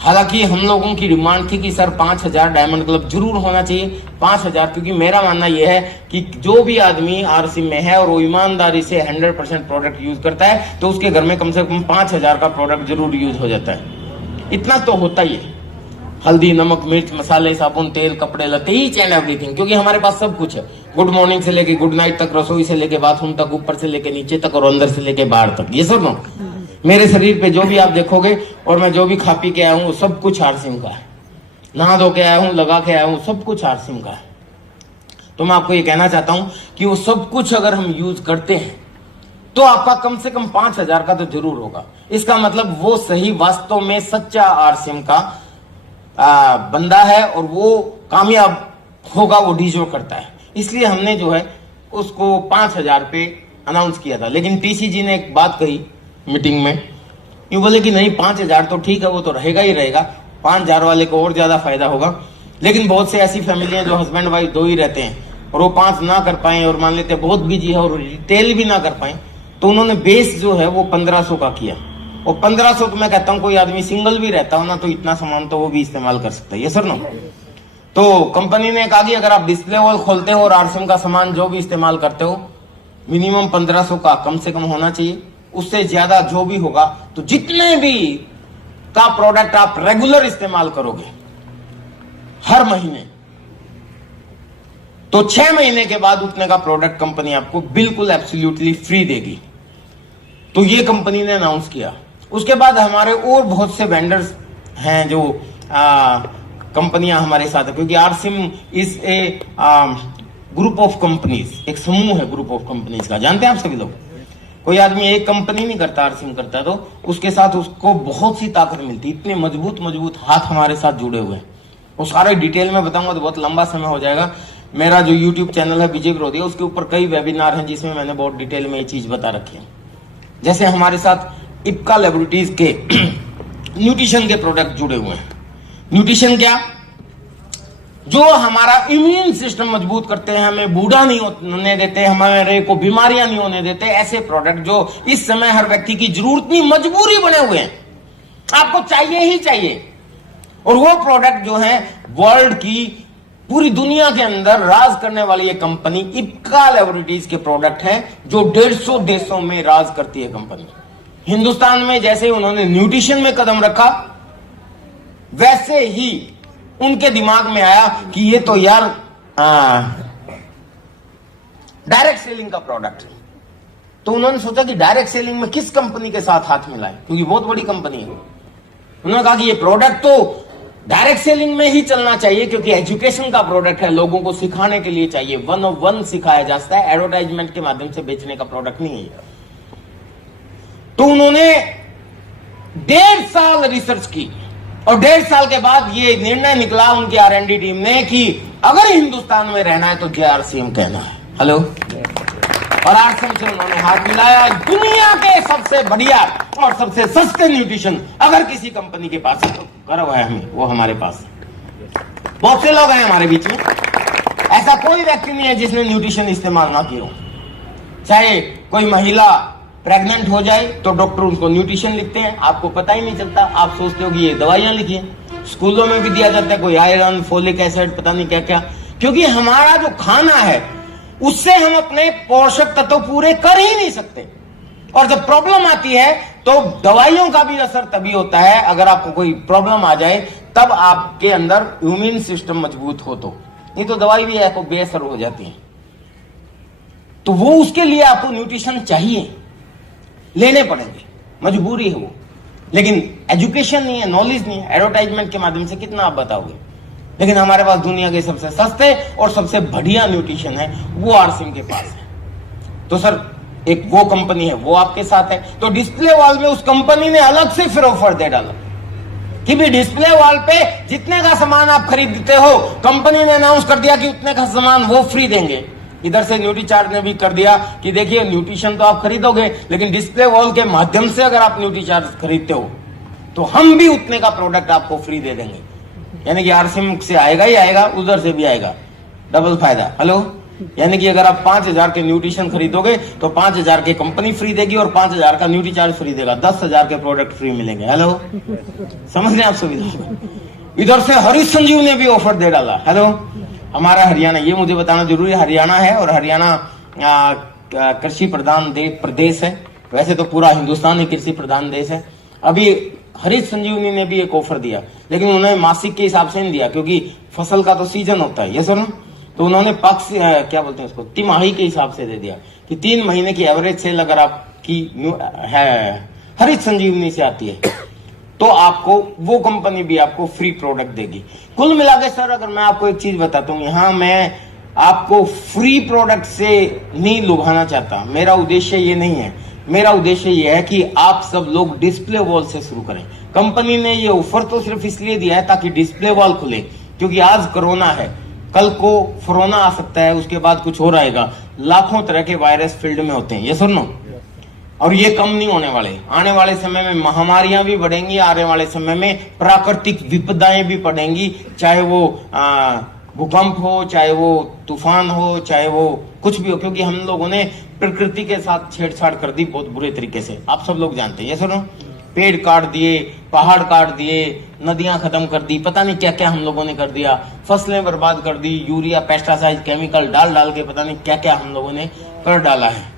हालांकि हम लोगों की डिमांड थी कि सर 5000 डायमंड क्लब जरूर होना चाहिए, 5000, क्योंकि मेरा मानना यह है कि जो भी आदमी आरसीएम में है और वो ईमानदारी से 100% प्रोडक्ट यूज करता है तो उसके घर में कम से कम 5000 का प्रोडक्ट जरूर यूज हो जाता है। इतना तो होता ही है, हल्दी, नमक, मिर्च, मसाले, साबुन, तेल, कपड़े, लत्ते, ईच एंड एवरीथिंग, क्योंकि हमारे पास सब कुछ है। गुड मॉर्निंग से लेके गुड नाइट तक, रसोई से लेके बाथरूम तक, ऊपर से लेके नीचे तक और अंदर से लेके बाहर तक। ये सब नो मेरे शरीर पे जो भी आप देखोगे और मैं जो भी खा पी के आया हूँ सब कुछ आरसीएम का है। नहा धो के आया हूँ, लगा के आया हूँ, सब कुछ आरसीएम का है। तो मैं आपको ये कहना चाहता हूँ कि वो सब कुछ अगर हम यूज करते हैं तो आपका कम से कम 5000 का तो जरूर होगा। इसका मतलब वो सही वास्तव में सच्चा आरसीएम का बंदा है और वो कामयाब होगा, वो डिजर्व करता है। इसलिए हमने जो है उसको 5000 पे अनाउंस किया था। लेकिन टीसी जी ने एक बात कही मीटिंग में, यूं बोले कि नहीं 5000 तो ठीक है, वो तो रहेगा ही रहेगा, 5000 वाले को और ज्यादा फायदा होगा। लेकिन बहुत से ऐसी फैमिली है जो हस्बैंड वाइफ 2 ही रहते हैं और वो 5 ना कर पाए और मान लेते बहुत बिजी है और रिटेल भी ना कर पाए, तो उन्होंने बेस जो है वो 1500 का किया। और 1500 तो मैं कहता हूं कोई आदमी सिंगल भी रहता हो ना तो इतना सामान तो वो भी इस्तेमाल कर सकता है। ये सर नो। तो कंपनी ने कहा कि अगर आप डिस्प्ले वॉल खोलते हो और आरसीएम का सामान जो भी इस्तेमाल करते हो मिनिमम 1500 का कम से कम होना चाहिए। उससे ज्यादा जो भी होगा तो जितने भी का प्रोडक्ट आप रेगुलर इस्तेमाल करोगे हर महीने, तो 6 महीने के बाद उतने का प्रोडक्ट कंपनी आपको बिल्कुल एब्सोल्युटली फ्री देगी। तो ये कंपनी ने अनाउंस किया। उसके बाद हमारे और बहुत से वेंडर्स हैं जो कंपनियां हमारे साथ है, क्योंकि RCM is a group of companies, एक समूह है ग्रुप ऑफ कंपनीज का। जानते हैं आप सभी लोग, कोई आदमी एक कंपनी नहीं करता, आरसीएम करता है तो उसके साथ उसको बहुत सी ताकत मिलती है। इतने मजबूत मजबूत हाथ हमारे साथ जुड़े हुए हैं। वो सारे डिटेल में बताऊंगा तो बहुत लंबा समय हो जाएगा। मेरा जो यूट्यूब चैनल है विजय विरोधिया, उसके ऊपर कई वेबिनार हैं जिसमें मैंने बहुत डिटेल में ये चीज बता रखी है। जैसे हमारे साथ इप्का लैबोरेटरीज के न्यूट्रिशन के प्रोडक्ट जुड़े हुए हैं। न्यूट्रिशन क्या? जो हमारा इम्यून सिस्टम मजबूत करते हैं, हमें बूढ़ा नहीं होने देते, हमारे को बीमारियां नहीं होने देते, ऐसे प्रोडक्ट जो इस समय हर व्यक्ति की जरूरत नहीं, मजबूरी बने हुए हैं, आपको चाहिए ही चाहिए। और वो प्रोडक्ट जो है वर्ल्ड की पूरी दुनिया के अंदर राज करने वाली ये कंपनी इप्का लैबोरेटरीज के प्रोडक्ट है, जो 150 देशों में राज करती है कंपनी। हिंदुस्तान में जैसे उन्होंने न्यूट्रिशन में कदम रखा, वैसे ही उनके दिमाग में आया कि ये तो यार डायरेक्ट सेलिंग का प्रोडक्ट है। तो उन्होंने सोचा कि डायरेक्ट सेलिंग में किस कंपनी के साथ हाथ मिलाएं, क्योंकि बहुत बड़ी कंपनी है। उन्होंने कहा कि ये प्रोडक्ट तो डायरेक्ट सेलिंग में ही चलना चाहिए, क्योंकि एजुकेशन का प्रोडक्ट है, लोगों को सिखाने के लिए चाहिए, 101 सिखाया जाता है, एडवर्टाइजमेंट के माध्यम से बेचने का प्रोडक्ट नहीं है। तो उन्होंने 1.5 साल रिसर्च की और 1.5 साल के बाद ये निर्णय निकला उनकी R&D टीम ने कि अगर हिंदुस्तान में रहना है तो JRCM कहना है। हेलो, और RCM से उन्होंने हाथ मिलाया। दुनिया के सबसे बढ़िया और सबसे सस्ते न्यूट्रिशन अगर किसी कंपनी के पास है तो करा हुआ है हमें, वो हमारे पास। बहुत से लोग हैं हमारे बीच में, ऐसा कोई व्यक्ति नहीं है जिसने न्यूट्रिशन इस्तेमाल ना किया हो। चाहे कोई महिला प्रेग्नेंट हो जाए तो डॉक्टर उनको न्यूट्रिशन लिखते हैं, आपको पता ही नहीं चलता, आप सोचते हो कि ये दवाइयां लिखी हैं। स्कूलों में भी दिया जाता है कोई आयरन, फोलिक एसिड, पता नहीं क्या क्या, क्योंकि हमारा जो खाना है उससे हम अपने पोषक तत्व पूरे कर ही नहीं सकते। और जब प्रॉब्लम आती है तो दवाइयों का भी असर तभी होता है, अगर आपको कोई प्रॉब्लम आ जाए तब आपके अंदर इम्यून सिस्टम मजबूत हो, तो नहीं तो दवाई भी आपको बेअसर हो जाती है। तो वो उसके लिए आपको न्यूट्रिशन चाहिए, लेने पड़ेंगे, मजबूरी है वो। लेकिन एजुकेशन नहीं है, नॉलेज नहीं है, एडवर्टाइजमेंट के माध्यम से कितना आप बताओगे। लेकिन हमारे पास दुनिया के सबसे सस्ते और सबसे बढ़िया न्यूट्रिशन है, वो RCM के पास है। तो सर एक वो कंपनी है, वो आपके साथ है, तो डिस्प्ले वॉल में उस कंपनी ने अलग से फिर ऑफर दे डाला कि भी डिस्प्ले वॉल पे जितने का सामान आप खरीदते हो, कंपनी ने अनाउंस कर दिया कि उतने का सामान वो फ्री देंगे। इधर से न्यूट्रीचार्ज ने भी कर दिया कि देखिए न्यूट्रिशन तो आप खरीदोगे, लेकिन डिस्प्ले वॉल के माध्यम से अगर आप न्यूट्रीचार्ज खरीदते हो तो हम भी उतने का प्रोडक्ट आपको फ्री दे देंगे। यानी कि RCM से आएगा ही आएगा, उधर से भी आएगा, डबल फायदा। हेलो, यानी कि अगर आप 5,000 के न्यूट्रिशन खरीदोगे तो 5,000 की कंपनी फ्री देगी और 5,000 का न्यूट्रीचार्ज फ्री देगा, 10,000 के प्रोडक्ट फ्री मिलेंगे। हेलो, समझ रहे हैं आप सुविधा। इधर से हरीश संजीव ने भी ऑफर दे डाला। हेलो, हमारा हरियाणा, ये मुझे बताना जरूरी है, हरियाणा है और हरियाणा कृषि प्रधान प्रदेश है। वैसे तो पूरा हिंदुस्तान ही कृषि प्रधान देश है। अभी हरीश संजीवनी ने भी एक ऑफर दिया, लेकिन उन्होंने मासिक के हिसाब से नहीं दिया, क्योंकि फसल का तो सीजन होता है, ये सुनो। तो उन्होंने पक्ष क्या बोलते हैं उसको, तिमाही के हिसाब से दे दिया कि 3 महीने की एवरेज सेल अगर आपकी है हरीश संजीवनी से आती है तो आपको वो कंपनी भी आपको फ्री प्रोडक्ट देगी। कुल मिला के सर अगर मैं आपको एक चीज बताता हूँ, यहाँ मैं आपको फ्री प्रोडक्ट से नहीं लुभाना चाहता, मेरा उद्देश्य ये नहीं है। मेरा उद्देश्य ये है कि आप सब लोग डिस्प्ले वॉल से शुरू करें। कंपनी ने ये ऑफर तो सिर्फ इसलिए दिया है ताकि डिस्प्ले वॉल खुले, क्योंकि आज कोरोना है, कल को फरोना आ सकता है, उसके बाद कुछ और आएगा। लाखों तरह के वायरस फील्ड में होते हैं, ये सुनो, और ये कम नहीं होने वाले। आने वाले समय में महामारियां भी बढ़ेंगी, आने वाले समय में प्राकृतिक विपदाएं भी पड़ेंगी, चाहे वो भूकंप हो, चाहे वो तूफान हो, चाहे वो कुछ भी हो, क्योंकि हम लोगों ने प्रकृति के साथ छेड़छाड़ कर दी बहुत बुरे तरीके से। आप सब लोग जानते हैं, ये सुनो, पेड़ काट दिए, पहाड़ काट दिए, नदियां खत्म कर दी, पता नहीं क्या क्या हम लोगों ने कर दिया, फसलें बर्बाद कर दी, यूरिया पेस्टिसाइड केमिकल डाल डाल के पता नहीं क्या क्या हम लोगों ने कर डाला है।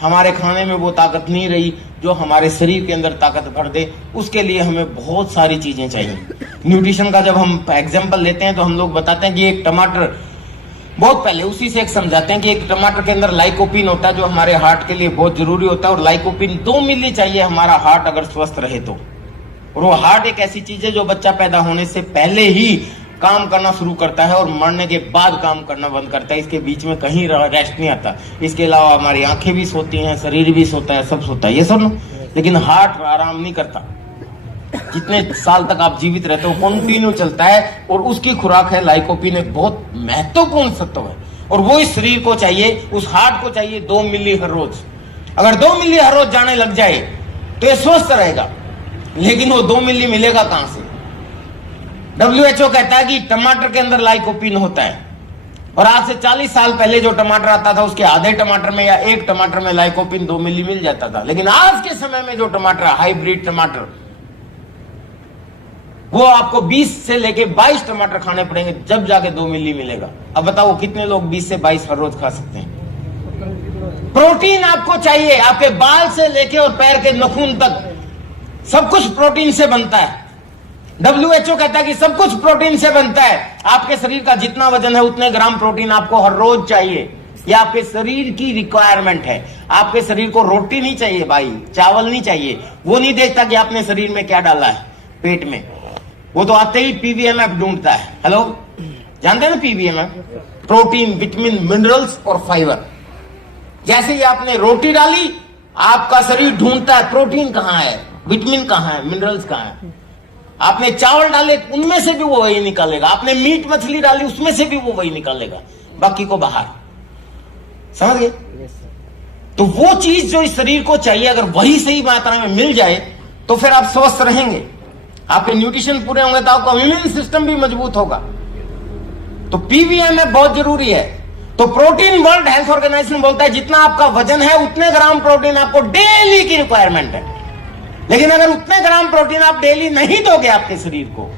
हमारे खाने में वो ताकत नहीं रही जो हमारे शरीर के अंदर ताकत भर दे। उसके लिए हमें बहुत सारी चीजें चाहिए। न्यूट्रिशन का जब हम एग्जाम्पल लेते हैं तो हम लोग बताते हैं कि एक टमाटर, बहुत पहले उसी से एक समझाते हैं कि एक टमाटर के अंदर लाइकोपिन होता है जो हमारे हार्ट के लिए बहुत जरूरी होता है, और लाइकोपिन 2 मिली चाहिए हमारा हार्ट अगर स्वस्थ रहे तो। और वो हार्ट एक ऐसी चीज है जो बच्चा पैदा होने से पहले ही काम करना शुरू करता है और मरने के बाद काम करना बंद करता है। इसके बीच में कहीं रेस्ट नहीं आता। इसके अलावा हमारी आंखें भी सोती हैं, शरीर भी सोता है, सब सोता है, ये सब। लेकिन हार्ट आराम नहीं करता। जितने साल तक आप जीवित रहते हो कंटिन्यू चलता है, और उसकी खुराक है लाइकोपिन, एक बहुत महत्वपूर्ण तत्व है, और वो इस शरीर को चाहिए, उस हार्ट को चाहिए 2 मिली हर रोज। अगर 2 मिली हर रोज जाने लग जाए तो ये स्वस्थ रहेगा, लेकिन वो 2 मिली मिलेगा कहां से? WHO कहता है कि टमाटर के अंदर लाइकोपीन होता है, और आज से 40 साल पहले जो टमाटर आता था उसके आधे टमाटर में या एक टमाटर में लाइकोपीन 2 मिली मिल जाता था। लेकिन आज के समय में जो टमाटर, हाइब्रिड टमाटर, वो आपको 20 से लेके 22 टमाटर खाने पड़ेंगे जब जाके 2 मिली मिलेगा। अब बताओ कितने लोग 20 से 22 हर रोज खा सकते हैं? प्रोटीन आपको चाहिए, आपके बाल से लेके और पैर के नाखून तक सब कुछ प्रोटीन से बनता है। WHO कहता है कि सब कुछ प्रोटीन से बनता है। आपके शरीर का जितना वजन है उतने ग्राम प्रोटीन आपको हर रोज चाहिए। यह आपके शरीर की रिक्वायरमेंट है। आपके शरीर को रोटी नहीं चाहिए भाई, चावल नहीं चाहिए। वो नहीं देखता कि आपने शरीर में क्या डाला है पेट में, वो तो आते ही PVMF ढूंढता है। हेलो, जानते हैं ना PVMF? प्रोटीन, विटामिन, मिनरल्स और फाइबर। जैसे ही आपने रोटी डाली, आपका शरीर ढूंढता है प्रोटीन कहां है, विटामिन कहां है, मिनरल्स कहां है। आपने चावल डाले, उनमें से भी वो वही निकालेगा। आपने मीट मछली डाली, उसमें से भी वो वही निकालेगा, बाकी को बाहर। समझ गए? तो वो चीज जो इस शरीर को चाहिए, अगर वही सही मात्रा में मिल जाए तो फिर आप स्वस्थ रहेंगे, आपके न्यूट्रिशन पूरे होंगे, तो आपका इम्यून सिस्टम भी मजबूत होगा। तो PVMF बहुत जरूरी है। तो प्रोटीन, वर्ल्ड हेल्थ ऑर्गेनाइजेशन बोलता है जितना आपका वजन है उतने ग्राम प्रोटीन आपको डेली की रिक्वायरमेंट है। लेकिन अगर उतने ग्राम प्रोटीन आप डेली नहीं दोगे आपके शरीर को,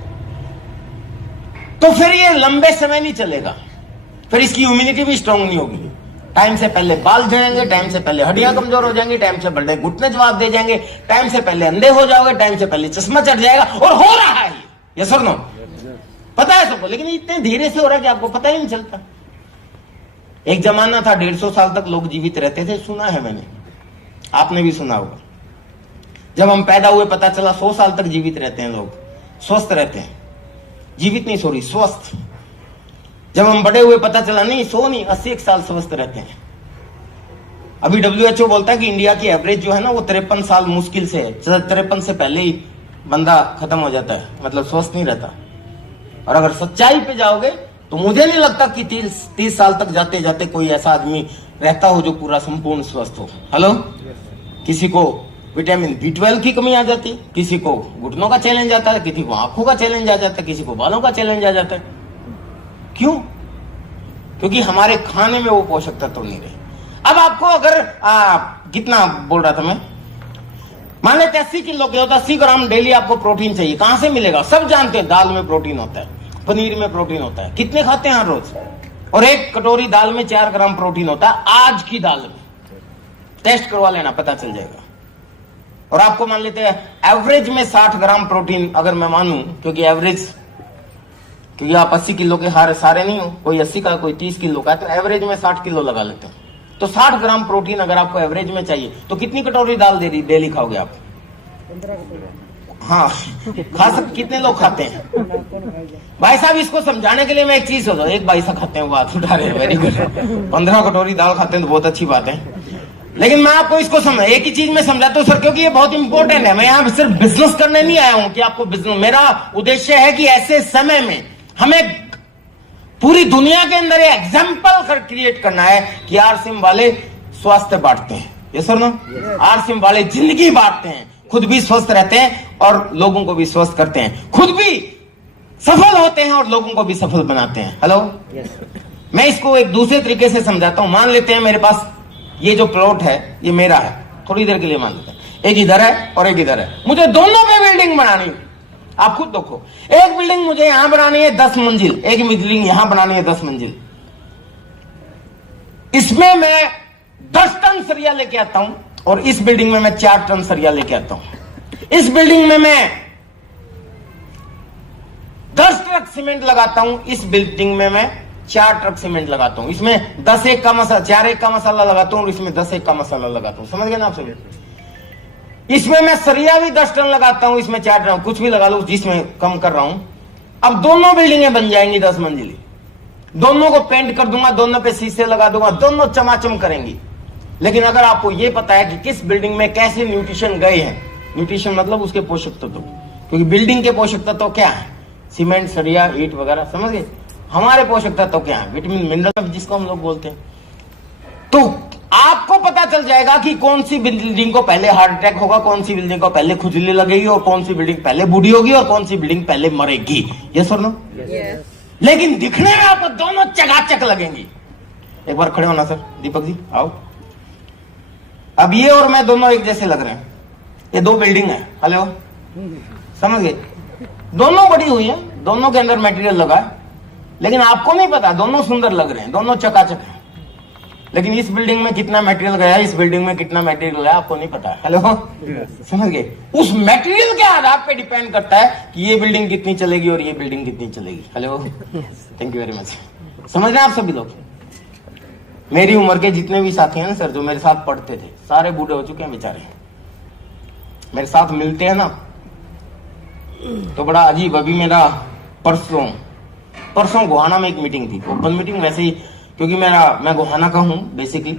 तो फिर ये लंबे समय नहीं चलेगा, फिर इसकी इम्यूनिटी भी स्ट्रांग नहीं होगी। टाइम से पहले बाल झड़ेंगे, टाइम से पहले हड्डियां कमजोर हो जाएंगी, टाइम से पहले घुटने जवाब दे जाएंगे, टाइम से पहले अंधे हो जाओगे, टाइम से पहले चश्मा चढ़ जाएगा। और हो रहा है ये, सर नो, पता है सबको, लेकिन इतने धीरे से हो रहा है कि आपको पता ही नहीं चलता। एक जमाना था 150 साल तक लोग जीवित रहते थे, सुना है मैंने, आपने भी सुना होगा। जब हम पैदा हुए पता चला 100 साल तक जीवित रहते हैं लोग, स्वस्थ रहते हैं, जीवित नहीं सॉरी स्वस्थ। जब हम बड़े हुए पता चला नहीं 100 नहीं 80 साल स्वस्थ रहते हैं। अभी WHO बोलता है कि इंडिया की एवरेज जो है ना वो 53 साल मुश्किल से है। 53 से पहले ही बंदा खत्म हो जाता है, मतलब स्वस्थ नहीं रहता। और अगर सच्चाई पे जाओगे तो मुझे नहीं लगता कि 30 साल तक जाते जाते कोई ऐसा आदमी रहता हो जो पूरा संपूर्ण स्वस्थ हो। हेलो, किसी को विटामिन B12 की कमी आ जाती, किसी को घुटनों का चैलेंज आता है, किसी को आंखों का चैलेंज आ जाता है, किसी को बालों का चैलेंज आ जाता है। क्यों? क्योंकि हमारे खाने में वो पोषक तत्व नहीं रहे। अब आपको अगर कितना बोल रहा था मैं, मान लेते 80 किलो के होता, 80 ग्राम डेली आपको प्रोटीन चाहिए। कहां से मिलेगा? सब जानते हैं दाल में प्रोटीन होता है, पनीर में प्रोटीन होता है। कितने खाते हैं हर रोज? और एक कटोरी दाल में 4 ग्राम प्रोटीन होता है। आज की दाल में टेस्ट करवा लेना, पता चल जाएगा। और आपको मान लेते हैं एवरेज में 60 ग्राम प्रोटीन, अगर मैं मानूं, क्योंकि एवरेज, क्योंकि आप 80 किलो के सारे नहीं हो, कोई 80 का कोई 30 किलो का है, तो एवरेज में 60 किलो लगा लेते हैं। तो 60 ग्राम प्रोटीन अगर आपको एवरेज में चाहिए तो कितनी कटोरी दाल डेली खाओगे आप? 15 कटोरी। हाँ, खा सकते। कितने लोग खाते हैं भाई साहब? इसको समझाने के लिए मैं एक चीज होता, एक भाई साहब खाते हैं, वो हाथ उठा रहे हैं, वेरी गुड। 15 कटोरी दाल खाते हैं तो बहुत अच्छी बात है। लेकिन मैं आपको इसको एक ही चीज में समझाता हूँ सर, क्योंकि ये बहुत इंपॉर्टेंट है। मैं यहाँ सिर्फ बिजनेस करने नहीं आया हूं कि आपको बिजनेस, मेरा उद्देश्य है कि ऐसे समय में हमें पूरी दुनिया के अंदर एग्जाम्पल क्रिएट करना है कि आरसीएम वाले स्वास्थ्य बांटते हैं। ये सर ना, आरसीएम वाले जिंदगी बांटते हैं, खुद भी स्वस्थ रहते हैं और लोगों को भी स्वस्थ करते हैं, खुद भी सफल होते हैं और लोगों को भी सफल बनाते हैं। हेलो, मैं इसको एक दूसरे तरीके से समझाता हूं। मान लेते हैं मेरे पास ये जो प्लॉट है ये मेरा है, थोड़ी देर के लिए मान लेते हैं, एक इधर है और एक इधर है। मुझे दोनों पे बिल्डिंग बनानी है। आप खुद देखो, एक बिल्डिंग मुझे यहां बनानी है 10 मंजिल, एक बिल्डिंग यहां बनानी है 10 मंजिल। इसमें मैं 10 टन सरिया लेके आता हूं और इस बिल्डिंग में मैं 4 टन सरिया लेके आता हूं। इस बिल्डिंग में मैं 10 ट्रक सीमेंट लगाता हूं, इस बिल्डिंग में मैं 4 ट्रक सीमेंट लगाता हूं। इसमें 10 एक का मसाला, 4 एक का मसाला लगाता हूं और इसमें 10 एक का मसाला लगाता हूं। समझ गए ना आप सभी? इसमें मैं सरिया भी 10 टन लगाता हूं, इसमें 4 टन, कुछ भी लगा लो, जिसमें कम कर रहा हूं। अब दोनों बिल्डिंगें बन जाएंगी 10 मंजिली। दोनों को पेंट कर दूंगा, दोनों पे शीशे लगा दूंगा, दोनों चमाचम करेंगी। लेकिन अगर आपको यह पता है कि किस बिल्डिंग में कैसे न्यूट्रिशन गए हैं, न्यूट्रिशन मतलब उसके पोषक तत्व, क्योंकि बिल्डिंग के पोषक तत्व क्या है? सीमेंट, सरिया, ईंट वगैरह। समझ गए? हमारे पोषक तत्व क्या है? विटामिन, मिनरल जिसको हम लोग बोलते हैं। तो आपको पता चल जाएगा कि कौन सी बिल्डिंग को पहले हार्ट अटैक होगा, कौन सी बिल्डिंग को पहले खुजली लगेगी और कौन सी बिल्डिंग पहले बूढ़ी होगी और कौन सी बिल्डिंग पहले मरेगी। ये सुन लो। लेकिन दिखने में आपको दोनों चकाचक लगेंगी। एक बार खड़े होना सर, दीपक जी आओ। अब ये और मैं दोनों एक जैसे लग रहे हैं। ये दो बिल्डिंग है, हेलो समझ गए, दोनों बड़ी हुई है, दोनों के अंदर मटेरियल लगा है, लेकिन आपको नहीं पता दोनों सुंदर लग रहे हैं, दोनों चकाचक हैं, लेकिन इस बिल्डिंग में कितना मटेरियल गया, इस बिल्डिंग में कितना मटेरियल गया आपको नहीं पता। हेलो समझ गए। उस मटेरियल के आधार पे डिपेंड करता है कि ये बिल्डिंग कितनी चलेगी और ये बिल्डिंग कितनी चलेगी। Hello thank you very much. समझ रहे हैं आप सभी लोग। मेरी उम्र के जितने भी साथी हैं ना सर, जो मेरे साथ पढ़ते थे, सारे बूढ़े हो चुके हैं बेचारे। मेरे साथ मिलते हैं ना तो बड़ा अजीब। अभी मेरा परसों गोहाना में एक मीटिंग थी, ओपन मीटिंग वैसे ही, क्योंकि मैं गोहाना का हूँ बेसिकली,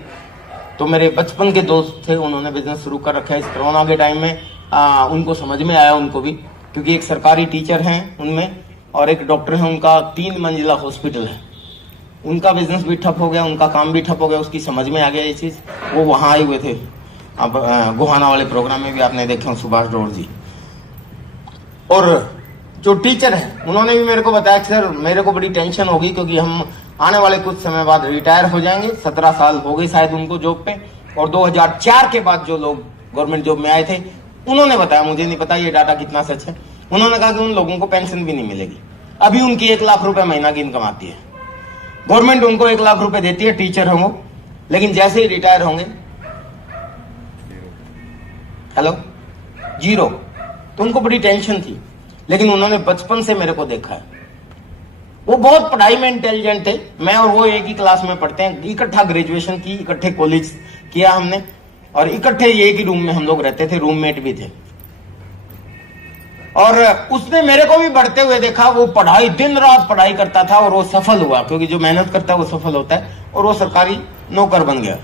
तो मेरे बचपन के दोस्त थे, उन्होंने बिजनेस शुरू कर रखा है इस कोरोना के टाइम में। उनको समझ में आया, उनको भी, क्योंकि एक सरकारी टीचर हैं उनमें और एक डॉक्टर है, उनका 3 मंजिला हॉस्पिटल है, उनका बिजनेस भी ठप हो गया, उनका काम भी ठप हो गया, उसकी समझ में आ गया ये चीज। वो वहां आए हुए थे, अब गोहाना वाले प्रोग्राम में भी आपने देखे हो, सुभाष डोर जी। और जो टीचर है उन्होंने भी मेरे को बताया कि सर मेरे को बड़ी टेंशन होगी, क्योंकि हम आने वाले कुछ समय बाद रिटायर हो जाएंगे। 17 साल हो गई शायद उनको जॉब पे, और 2004 के बाद जो लोग गवर्नमेंट जॉब में आए थे उन्होंने बताया, मुझे नहीं पता ये डाटा कितना सच है, उन्होंने कहा कि उन लोगों को पेंशन भी नहीं मिलेगी। अभी उनकी 1 लाख रुपए महीना की इनकम आती है, गवर्नमेंट उनको 1 लाख रुपए देती है, टीचर होंगे, लेकिन जैसे ही रिटायर होंगे, हेलो, जीरो। तो उनको बड़ी टेंशन थी, लेकिन उन्होंने बचपन से मेरे को देखा है, वो बहुत पढ़ाई में इंटेलिजेंट थे। मैं और वो एक ही क्लास में पढ़ते हैं, इकट्ठा ग्रेजुएशन की, इकट्ठे कॉलेज किया हमने, और इकट्ठे एक ही रूम में हम लोग रहते थे, रूममेट भी थे। और उसने मेरे को भी बढ़ते हुए देखा, वो पढ़ाई, दिन रात पढ़ाई करता था और वो सफल हुआ, क्योंकि जो मेहनत करता है वो सफल होता है, और वो सरकारी नौकर बन गया।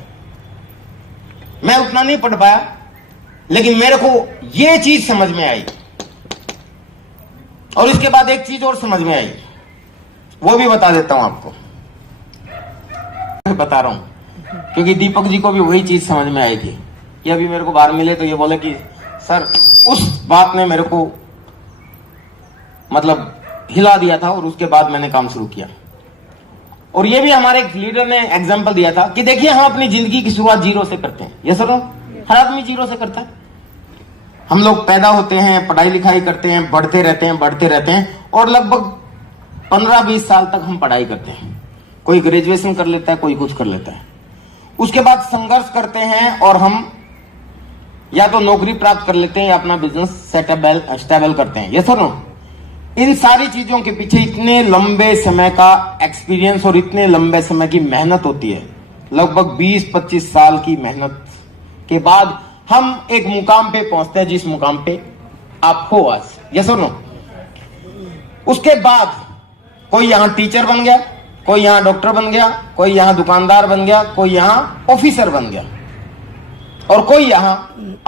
मैं उतना नहीं पढ़ पाया, लेकिन मेरे को ये चीज समझ में आई, और इसके बाद एक चीज और समझ में आई, वो भी बता देता हूं आपको, बता रहा हूं, क्योंकि दीपक जी को भी वही चीज समझ में आई थी। ये अभी मेरे को बाहर मिले तो ये बोले कि सर उस बात ने मेरे को मतलब हिला दिया था, और उसके बाद मैंने काम शुरू किया। और ये भी हमारे एक लीडर ने एग्जांपल दिया था कि देखिए हम अपनी जिंदगी की शुरुआत जीरो से करते हैं। ये सर हर आदमी जीरो से करता है। हम लोग पैदा होते हैं, पढ़ाई लिखाई करते हैं, बढ़ते रहते हैं, और लगभग 15-20 साल तक हम पढ़ाई करते हैं। कोई ग्रेजुएशन कर लेता है, कोई कुछ कर लेता है। उसके बाद संघर्ष करते हैं और हम या तो नौकरी प्राप्त कर लेते हैं या अपना बिजनेस स्टेबल करते हैं। ये सुनो, इन सारी चीजों के पीछे इतने लंबे समय का एक्सपीरियंस और इतने लंबे समय की मेहनत होती है। लगभग 20-25 साल की मेहनत के बाद हम एक मुकाम पे पहुंचते हैं, जिस मुकाम पे आप हो आज। ये सुनो, उसके बाद कोई यहां टीचर बन गया, कोई यहां डॉक्टर बन गया, कोई यहां दुकानदार बन गया, कोई यहां ऑफिसर बन गया, और कोई यहां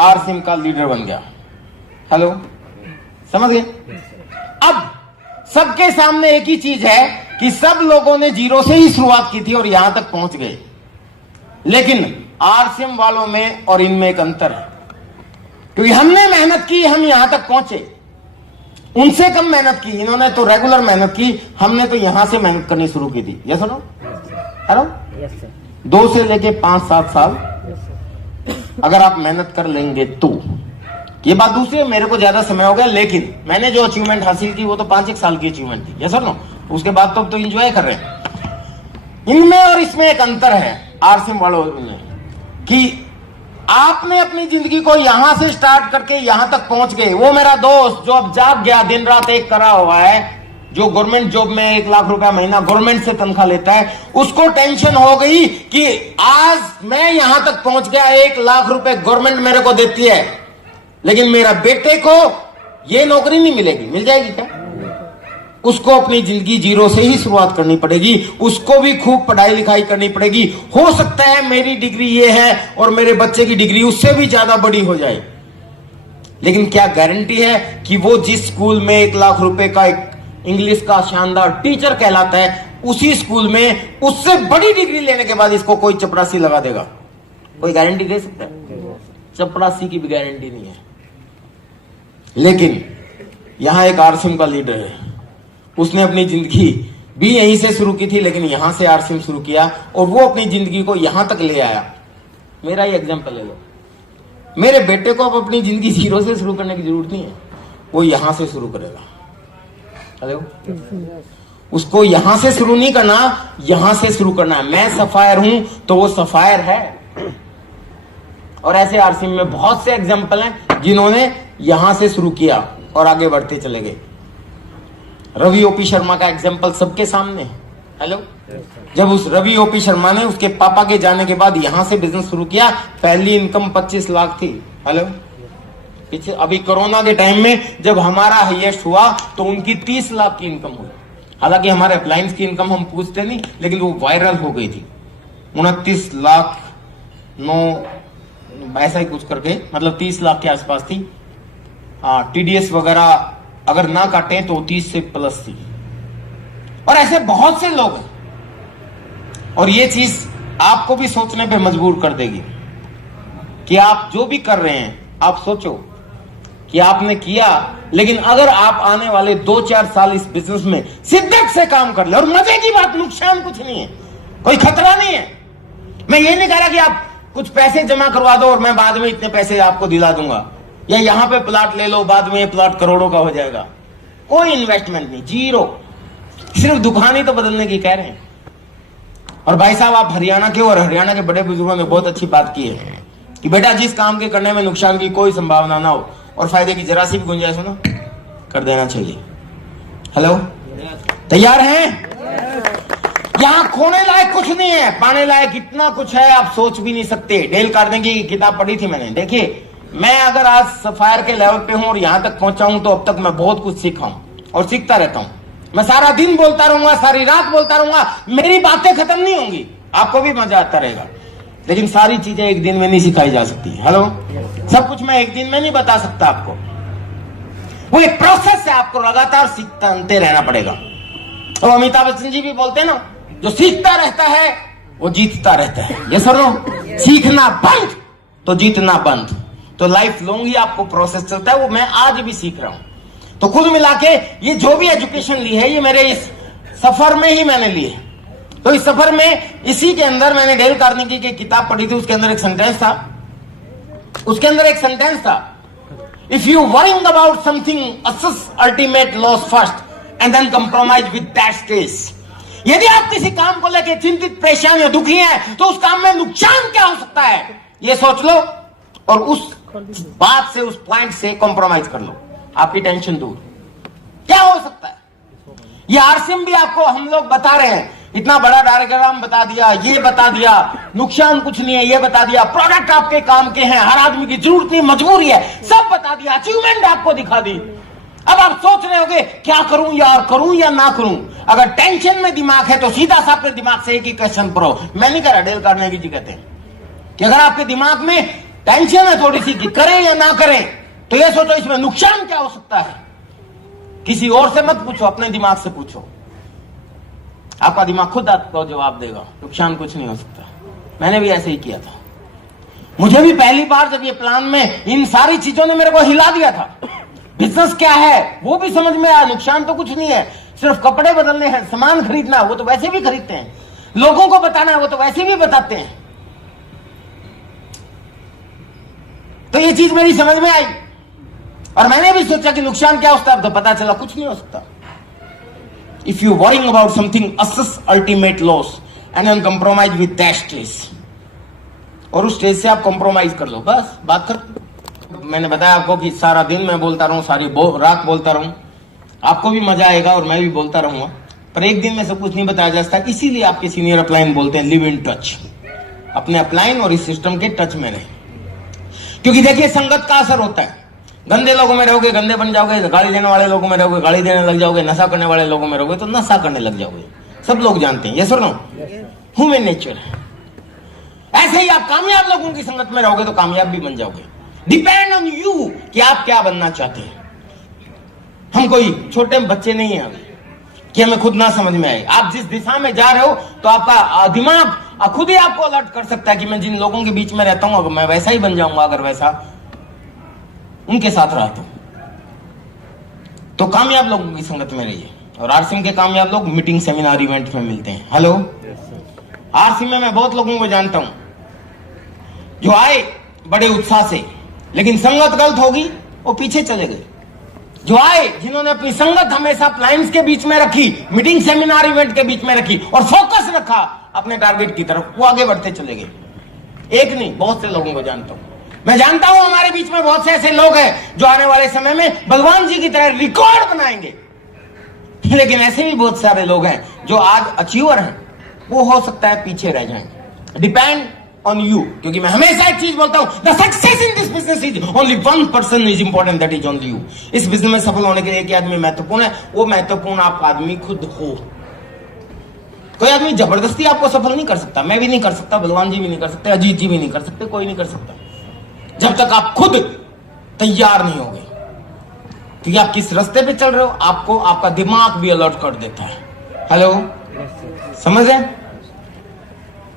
आरसीएम का लीडर बन गया। हेलो समझ गए। अब सबके सामने एक ही चीज है कि सब लोगों ने जीरो से ही शुरुआत की थी और यहां तक पहुंच गए, लेकिन आरसीएम वालों में और इनमें एक अंतर है, क्योंकि हमने मेहनत की, हम यहां तक पहुंचे। उनसे कम मेहनत की, इन्होंने तो रेगुलर मेहनत की, हमने तो यहां से मेहनत करनी शुरू की थी। ये सुनो, हेलो, 2 से लेके 5-7 साल अगर आप मेहनत कर लेंगे तो, ये बात दूसरी है, मेरे को ज्यादा समय हो गया, लेकिन मैंने जो अचीवमेंट हासिल की वो तो 5-1 साल की अचीवमेंट थी। ये सुनो, उसके बाद तो एंजॉय कर रहे हैं। इनमें और इसमें एक अंतर है आरसीएम वालों में, कि आपने अपनी जिंदगी को यहां से स्टार्ट करके यहां तक पहुंच गए। वो मेरा दोस्त जो अब जाग गया, दिन रात एक करा हुआ है, जो गवर्नमेंट जॉब में 1 लाख रुपया महीना गवर्नमेंट से तनख्वाह लेता है, उसको टेंशन हो गई कि आज मैं यहां तक पहुंच गया, 1 लाख रुपए गवर्नमेंट मेरे को देती है, लेकिन मेरा बेटे को ये नौकरी नहीं मिलेगी। मिल जाएगी क्या? उसको अपनी जिंदगी जीरो से ही शुरुआत करनी पड़ेगी, उसको भी खूब पढ़ाई लिखाई करनी पड़ेगी। हो सकता है मेरी डिग्री ये है और मेरे बच्चे की डिग्री उससे भी ज्यादा बड़ी हो जाए, लेकिन क्या गारंटी है कि वो जिस स्कूल में 1 लाख रुपए का एक इंग्लिश का शानदार टीचर कहलाता है, उसी स्कूल में उससे बड़ी डिग्री लेने के बाद इसको कोई चपरासी लगा देगा? कोई गारंटी दे सकता है? चपरासी की भी गारंटी नहीं है। लेकिन यहां एक आरसीएम का लीडर है, उसने अपनी जिंदगी भी यहीं से शुरू की थी, लेकिन यहां से आरसीएम शुरू किया और वो अपनी जिंदगी को यहां तक ले आया। मेरा ही एग्जांपल ले लो, मेरे बेटे को अब अपनी जिंदगी जीरो से शुरू करने की जरूरत नहीं है, वो यहां से शुरू करेगा। हेलो, उसको यहां से शुरू नहीं करना, यहां से शुरू करना है। मैं सफायर हूं तो वो सफायर है। और ऐसे आरसीएम में बहुत से एग्जांपल हैं जिन्होंने यहां से शुरू किया और आगे बढ़ते चले गए। रवि ओपी शर्मा का एग्जांपल सबके सामने है। हेलो, जब उस रवि ओपी शर्मा ने उसके पापा के जाने के बाद यहां से बिजनेस शुरू किया, पहली इनकम 25 लाख थी। हेलो, पीछे अभी कोरोना के टाइम में जब हमारा हाईएस्ट हुआ तो उनकी 30 लाख की इनकम हुई। हालांकि हमारे अप्लायंस की इनकम हम पूछते नहीं, लेकिन वो वायरल हो गई थी। 29 लाख 9 ऐसा ही कुछ करके, मतलब 30 लाख के आसपास थी। हाँ, टीडीएस वगैरह अगर ना काटे तो 30 से प्लस थी। और ऐसे बहुत से लोग हैं, और ये चीज आपको भी सोचने पे मजबूर कर देगी कि आप जो भी कर रहे हैं, आप सोचो कि आपने किया, लेकिन अगर आप आने वाले 2-4 साल इस बिजनेस में शिद्दत से काम कर ले, और मजे की बात, नुकसान कुछ नहीं है, कोई खतरा नहीं है। मैं ये नहीं कह रहा कि आप कुछ पैसे जमा करवा दो और मैं बाद में इतने पैसे आपको दिला दूंगा, या यहां पे प्लॉट ले लो, बाद में ये प्लॉट करोड़ों का हो जाएगा। कोई इन्वेस्टमेंट नहीं, जीरो। सिर्फ दुकान ही तो बदलने की कह रहे हैं। और भाई साहब, आप हरियाणा के, और हरियाणा के बड़े बुजुर्गों ने बहुत अच्छी बात की है कि बेटा, जिस काम के करने में नुकसान की कोई संभावना ना हो और फायदे की जरा सी भी गुंजाइश हो ना, कर देना चाहिए। हेलो, तैयार हैं? यहां खोने लायक कुछ नहीं है, पाने लायक इतना कुछ है आप सोच भी नहीं सकते। डेल कार्नेगी की किताब पढ़ी थी मैंने। देखिए, मैं अगर आज सफायर के लेवल पे हूं और यहां तक पहुंचा हूं तो अब तक मैं बहुत कुछ सीखा हूं और सीखता रहता हूं। मैं सारा दिन बोलता रहूंगा, सारी रात बोलता रहूंगा, मेरी बातें खत्म नहीं होंगी, आपको भी मजा आता रहेगा। लेकिन सारी चीजें एक दिन में नहीं सिखाई जा सकती। हेलो, सब कुछ मैं एक दिन में नहीं बता सकता आपको, वो एक प्रोसेस है, आपको लगातार सीखते रहना पड़ेगा। और अमिताभ बच्चन जी भी बोलते हैं ना, जो सीखता रहता है वो जीतता रहता है। ये सुनो, सीखना बंद तो जीतना बंद। तो लाइफ लॉन्ग ही आपको प्रोसेस चलता है, वो मैं आज भी सीख रहा हूं। तो कुल मिला के ये जो भी एजुकेशन ली है, ये मेरे इस सफर में ही मैंने ली है। तो इस सफर में, इसी के अंदर मैंने डेल कार्नेगी की किताब पढ़ी थी, उसके अंदर एक सेंटेंस था, if you worrying about something assess ultimate loss first and then compromise with that stage. यदि आप किसी काम को लेकर चिंतित, परेशान या दुखी हैं, तो उस काम में नुकसान क्या हो सकता है, ये सोच लो और उस बात से, उस पॉइंट से कॉम्प्रोमाइज कर लो, आपकी टेंशन दूर। क्या हो सकता है? ये आरसीएम भी आपको हम लोग बता रहे हैं, इतना बड़ा डायग्राम बता दिया, ये बता दिया, नुकसान कुछ नहीं है ये बता दिया, प्रोडक्ट आपके काम के हैं, हर आदमी की जरूरत नहीं, मजबूरी है, सब बता दिया, अचीवमेंट आपको दिखा दी। अब आप सोच रहे होंगे क्या करूं यार, करूं या ना करूं। अगर टेंशन में दिमाग है तो सीधा सा अपने दिमाग से एक ही क्वेश्चन पढ़ो। मैं नहीं कह रहा, डेल कार्नेगी जी कहते हैं कि अगर आपके दिमाग में टेंशन है थोड़ी सी कि करें या ना करें, तो ये सोचो इसमें नुकसान क्या हो सकता है। किसी और से मत पूछो, अपने दिमाग से पूछो, आपका दिमाग खुद आपको जवाब देगा, नुकसान कुछ नहीं हो सकता। मैंने भी ऐसे ही किया था। मुझे भी पहली बार जब ये प्लान में इन सारी चीजों ने मेरे को हिला दिया था, बिजनेस क्या है वो भी समझ में आया, नुकसान तो कुछ नहीं है, सिर्फ कपड़े बदलने हैं, सामान खरीदना वो तो वैसे भी खरीदते हैं, लोगों को बताना है वो तो वैसे भी बताते हैं। तो ये चीज मेरी समझ में आई और मैंने भी सोचा कि नुकसान क्या होता है, तो पता चला कुछ नहीं हो सकता। If you worrying about something assess ultimate loss and then compromise with that stage, और उस स्टेज से आप कंप्रोमाइज कर लो, बस बात खत्म। मैंने बताया आपको कि सारा दिन मैं बोलता रहूं, सारी रात बोलता रहूं, आपको भी मजा आएगा और मैं भी बोलता रहूंगा, पर एक दिन में सब कुछ नहीं बताया जा सकता। इसीलिए आपके सीनियर अपलाइन बोलते हैं लिव इन टच, अपने अपलाइन और इस सिस्टम के टच में रहे। क्योंकि देखिए, संगत का असर होता है। गंदे लोगों में रहोगे गंदे बन जाओगे, गाली देने वाले लोगों में रहोगे गाली देने लग जाओगे, नशा करने वाले लोगों में रहोगे तो नशा करने लग जाओगे। सब लोग जानते हैं, ये सुनो, ह्यूमन नेचर है। ऐसे ही आप कामयाब लोगों की संगत में रहोगे तो कामयाब भी बन जाओगे। डिपेंड ऑन यू कि आप क्या बनना चाहते हैं। हम कोई छोटे बच्चे नहीं हैं अभी कि हमें खुद ना समझ में आए। आप जिस दिशा में जा रहे हो तो आपका दिमाग खुद ही आपको अलर्ट कर सकता है कि मैं जिन लोगों के बीच में रहता हूं अगर मैं वैसा ही बन जाऊंगा, अगर वैसा उनके साथ रहता हूं। तो कामयाब लोगों की संगत में रहिए। और आरसीएम के कामयाब लोग मीटिंग, सेमिनार, इवेंट में मिलते हैं। हेलो, आरसीएम में मैं बहुत लोगों को जानता हूं जो आए बड़े उत्साह से, लेकिन संगत गलत होगी वो पीछे चले गए। जो आए जिन्होंने अपनी संगत हमेशा क्लाइंट्स के बीच में रखी, मीटिंग, सेमिनार, इवेंट के बीच में रखी और फोकस रखा अपने टारगेट की तरफ, वो आगे बढ़ते चले गए। एक नहीं, बहुत से लोगों को जानता हूं। मैं जानता हूं हमारे बीच में बहुत से ऐसे लोग हैं जो आने वाले समय में भगवान जी की तरह रिकॉर्ड बनाएंगे, लेकिन ऐसे भी बहुत सारे लोग हैं जो आज अचीवर हैं, वो हो सकता है पीछे रह जाएंगे। डिपेंड ऑन यू, क्योंकि मैं हमेशा एक चीज बोलता हूं, the success in this business is only one person is important, that is only you. इस बिजनेस में सफल होने के लिए एक ही आदमी महत्वपूर्ण है, वो महत्वपूर्ण आप आदमी खुद हो। कोई आदमी जबरदस्ती आपको सफल नहीं कर सकता, मैं भी नहीं कर सकता, भगवान जी भी नहीं कर सकते, अजीत जी भी नहीं कर सकते, कोई नहीं कर सकता जब तक आप खुद तैयार नहीं होगे। क्योंकि आप किस रास्ते पे चल रहे हो आपको आपका दिमाग भी अलर्ट कर देता है। हेलो, समझ रहे?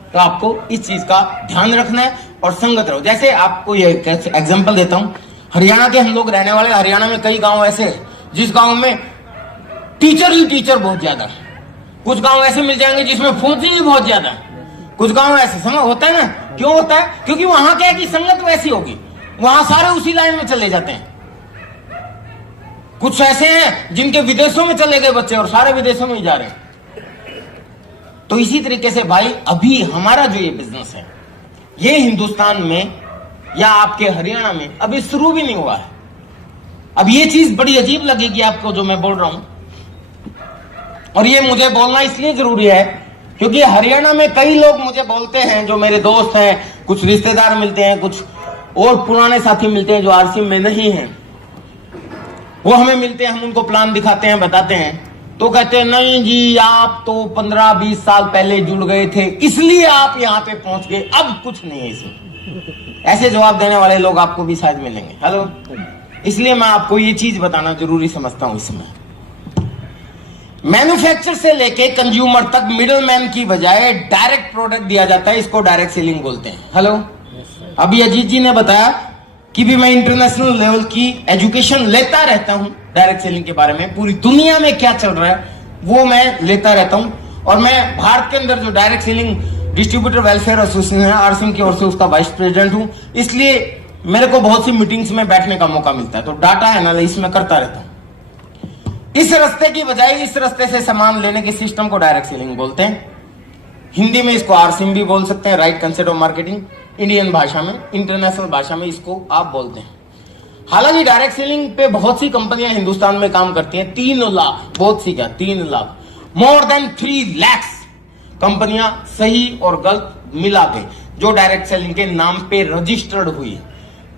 तो आपको इस चीज का ध्यान रखना है और संगत रहो। जैसे आपको ये एग्जांपल देता हूं, हरियाणा के हम लोग रहने वाले, हरियाणा में कई गांव ऐसे हैं जिस गांव में टीचर ही टीचर बहुत ज्यादा है। कुछ गांव ऐसे मिल जाएंगे जिसमें फौजी ही बहुत ज्यादा है। कुछ गांव ऐसे, समझ होता है ना, क्यों होता है? क्योंकि वहां क्या है कि संगत वैसी होगी, वहां सारे उसी लाइन में चले जाते हैं। कुछ ऐसे हैं जिनके विदेशों में चले गए बच्चे और सारे विदेशों में ही जा रहे हैं। तो इसी तरीके से भाई, अभी हमारा जो ये बिजनेस है, ये हिंदुस्तान में या आपके हरियाणा में अभी शुरू भी नहीं हुआ है। अब ये चीज बड़ी अजीब लगेगी आपको जो मैं बोल रहा हूं, और ये मुझे बोलना इसलिए जरूरी है क्योंकि हरियाणा में कई लोग मुझे बोलते हैं, जो मेरे दोस्त हैं, कुछ रिश्तेदार मिलते हैं, कुछ और पुराने साथी मिलते हैं जो आरसीएम में नहीं हैं, वो हमें मिलते हैं, हम उनको प्लान दिखाते हैं, बताते हैं, तो कहते हैं नहीं जी आप तो 15-20 साल पहले जुड़ गए थे इसलिए आप यहां पे पहुंच गए, अब कुछ नहीं है इसमें। ऐसे जवाब देने वाले लोग आपको भी शायद मिलेंगे। हेलो, इसलिए मैं आपको ये चीज बताना जरूरी समझता हूं। इसमें मैन्युफैक्चर से लेके कंज्यूमर तक मिडलमैन की बजाय डायरेक्ट प्रोडक्ट दिया जाता है, इसको डायरेक्ट सेलिंग बोलते हैं। हेलो, अभी अजीत जी ने बताया कि भी मैं इंटरनेशनल लेवल की एजुकेशन लेता रहता हूं डायरेक्ट सेलिंग के बारे में, पूरी दुनिया में क्या चल रहा है वो मैं लेता रहता हूं। और मैं भारत के अंदर जो direct selling distributor welfare association है आरसीएम की ओर से, उसका वाइस प्रेसिडेंट हूं, इसलिए मेरे को बहुत सी मीटिंग्स में बैठने का मौका मिलता है, तो डाटा एनालिसिस में करता रहता हूं। इस रास्ते की बजाय इस रास्ते से सामान लेने के सिस्टम को डायरेक्ट सेलिंग बोलते हैं। हिंदी में इसको आरसीएम भी बोल सकते हैं, right concept of marketing. Indian भाषा में, इंटरनेशनल भाषा में इसको आप बोलते हैं। हालांकि डायरेक्ट सेलिंग पे बहुत सी कंपनियां हिंदुस्तान में काम करती हैं। 3 लाख, बहुत सी क्या, 3 लाख, मोर देन 3 lakhs कंपनियां सही और गलत मिला के जो डायरेक्ट सेलिंग के नाम पे रजिस्टर्ड हुई।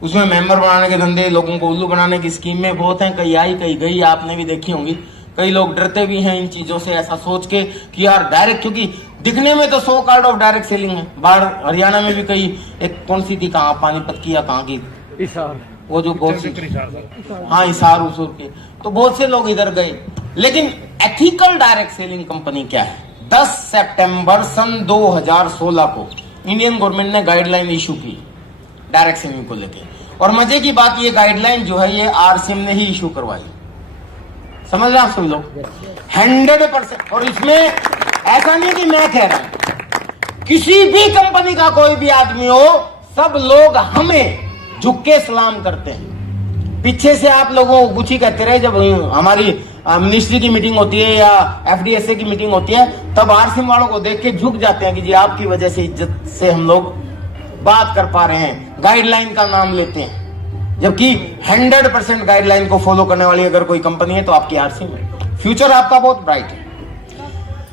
उसमें मेंबर बनाने के धंधे, लोगों को उल्लू बनाने की स्कीमें बहुत हैं, कई आई कई गई, आपने भी देखी होंगी। कई लोग डरते भी हैं इन चीजों से, ऐसा सोच के कि यार डायरेक्ट, क्योंकि दिखने में तो 100 कार्ड ऑफ डायरेक्ट सेलिंग है। बाहर हरियाणा में भी कई, एक कौन सी थी, कहाँ पानीपत की या कहाँ की, वो जो बहुत सी, हाँ हिसार उसूर के, तो बहुत से लोग इधर गए। लेकिन एथिकल डायरेक्ट सेलिंग कंपनी क्या है? 10 सितंबर सन 2016 को इंडियन गवर्नमेंट ने गाइडलाइन इशू की डायरेक्ट सेलिंग को लेकर। और मजे की बात, ये गाइडलाइन जो है ये आरसीएम ने ही इशू करवाई। समझ रहे आप सब लोग? 100%। और इसमें ऐसा नहीं कि मैं कह रहा हूं, किसी भी कंपनी का कोई भी आदमी हो, सब लोग हमें झुक के सलाम करते हैं। पीछे से आप लोगों को कुछ ही कहते रहे, जब हमारी मिनिस्ट्री की मीटिंग होती है या एफडीएसए की मीटिंग होती है, तब आरसीएम वालों को देख के झुक जाते हैं कि जी आपकी वजह से, इज्जत से हम लोग बात कर पा रहे हैं, गाइडलाइन का नाम लेते हैं। जबकि 100% गाइडलाइन को फॉलो करने वाली अगर कोई कंपनी है तो आपकी आरसीएम है। फ्यूचर आपका बहुत ब्राइट है।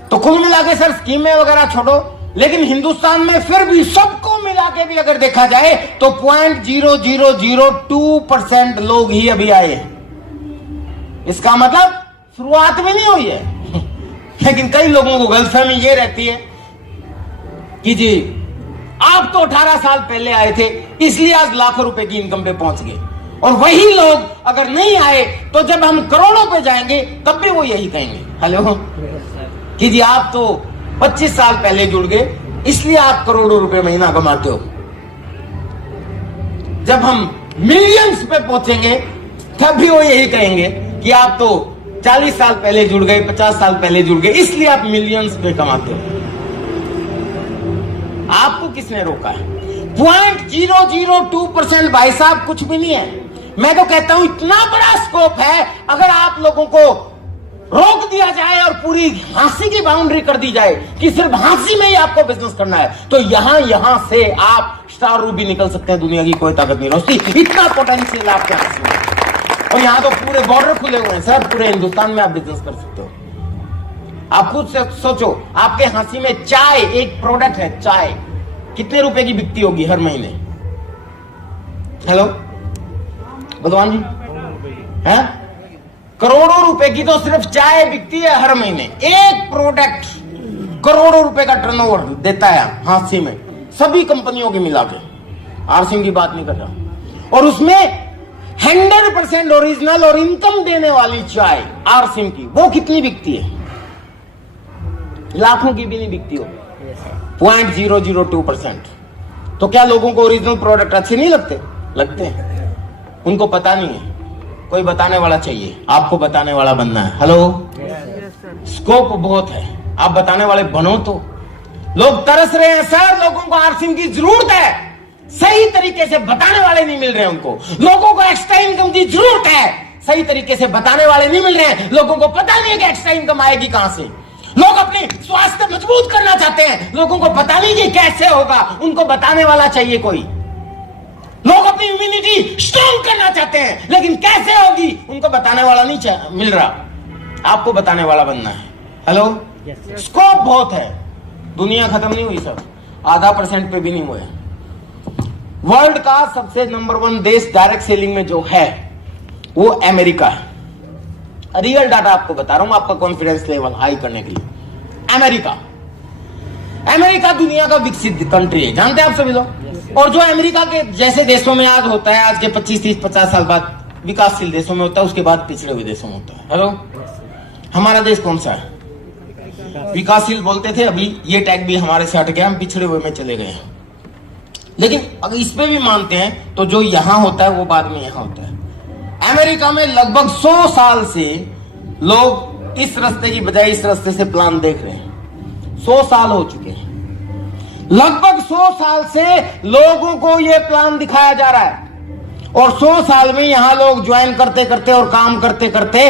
तो कुल मिला के सर स्कीमें वगैरह छोड़ो, लेकिन हिंदुस्तान में फिर भी सबको मिला के भी अगर देखा जाए तो 0.0002% लोग ही अभी आए हैं। इसका मतलब शुरुआत भी नहीं हुई है। लेकिन कई लोगों को गलतफहमी ये रहती है कि जी आप तो 18 साल पहले आए थे इसलिए आज लाखों रुपए की इनकम पे पहुंच गए, और वही लोग अगर नहीं आए तो जब हम करोड़ों पे जाएंगे तब भी वो यही कहेंगे, हेलो, कि जी आप तो 25 साल पहले जुड़ गए इसलिए आप करोड़ों रुपए महीना कमाते हो। जब हम मिलियंस पे पहुंचेंगे तब भी वो यही कहेंगे कि आप तो 40 साल पहले जुड़ गए, 50 साल पहले जुड़ गए, इसलिए आप मिलियंस पे कमाते हो। आपको किसने रोका है? 0.002% भाई साहब कुछ भी नहीं है। मैं तो कहता हूं इतना बड़ा स्कोप है, अगर आप लोगों को रोक दिया जाए और पूरी हाँसी की बाउंड्री कर दी जाए कि सिर्फ हाँसी में ही आपको बिजनेस करना है, तो यहां से आप स्टार रूबी निकल सकते हैं। दुनिया की कोई ताकत नहीं रोकती, इतना पोटेंशियल आपके हाथ में। और यहां तो पूरे बॉर्डर खुले हुए हैं सर, पूरे हिंदुस्तान में आप बिजनेस कर सकते हो। आप खुद से सोचो, आपके हाँसी में चाय एक प्रोडक्ट है, चाय कितने रुपए की बिकती होगी हर महीने? हेलो भगवान जी, है करोड़ों रुपए की तो सिर्फ चाय बिकती है हर महीने। एक प्रोडक्ट करोड़ों रुपए का टर्नओवर देता है हाँसी में, सभी कंपनियों के मिला के। आरसीएम की बात नहीं कर रहा। और उसमें 100% ओरिजिनल और इनकम देने वाली चाय आरसीएम की, वो कितनी बिकती है? लाखों की भी नहीं बिकती हो। 0.002%। तो क्या लोगों को ओरिजिनल प्रोडक्ट अच्छे नहीं लगते? लगते हैं। उनको पता नहीं है, कोई बताने वाला चाहिए। आपको बताने वाला बनना है। हेलो, स्कोप बहुत है, आप बताने वाले बनो। तो लोग तरस रहे हैं सर, लोगों को आरसीएम की जरूरत है, सही तरीके से बताने वाले नहीं मिल रहे हैं उनको। लोगों को एक्स्ट्रा इनकम की जरूरत है, सही तरीके से बताने वाले नहीं मिल रहे हैं। लोगों को पता नहीं है कि एक्स्ट्रा इनकम आएगी कहां से। लोग अपनी स्वास्थ्य मजबूत करना चाहते हैं, लोगों को पता नहीं कि कैसे होगा, उनको बताने वाला चाहिए कोई। लोग अपनी इम्यूनिटी स्ट्रॉन्ग करना चाहते हैं, लेकिन कैसे होगी उनको बताने वाला नहीं मिल रहा। आपको बताने वाला बनना है। हेलो, स्कोप बहुत है, दुनिया खत्म नहीं हुई सर, आधा % पे भी नहीं हुआ। वर्ल्ड का सबसे नंबर 1 देश डायरेक्ट सेलिंग में जो है वो अमेरिका है। रियल डाटा आपको बता रहा हूं, आपका कॉन्फिडेंस लेवल हाई करने के लिए। अमेरिका दुनिया का विकसित कंट्री है, जानते हैं आप सभी लोग। और जो अमेरिका के जैसे देशों में आज होता है, आज के 25, 30, 50 साल बाद विकासशील देशों में होता है, उसके बाद पिछड़े हुए देशों में होता है। हेलो, हमारा देश कौन सा है? विकासशील बोलते थे, अभी ये टैग भी हमारे से हट गया, हम पिछड़े हुए में चले गए हैं। लेकिन अगर इस पे भी मानते हैं तो जो यहां होता है वो बाद में यहां होता है। अमेरिका में लगभग 100 साल से लोग इस रास्ते की बजाय इस रास्ते से प्लान देख रहे हैं। 100 साल हो चुके हैं, लगभग 100 साल से लोगों को यह प्लान दिखाया जा रहा है। और 100 साल में यहां लोग ज्वाइन करते करते और काम करते करते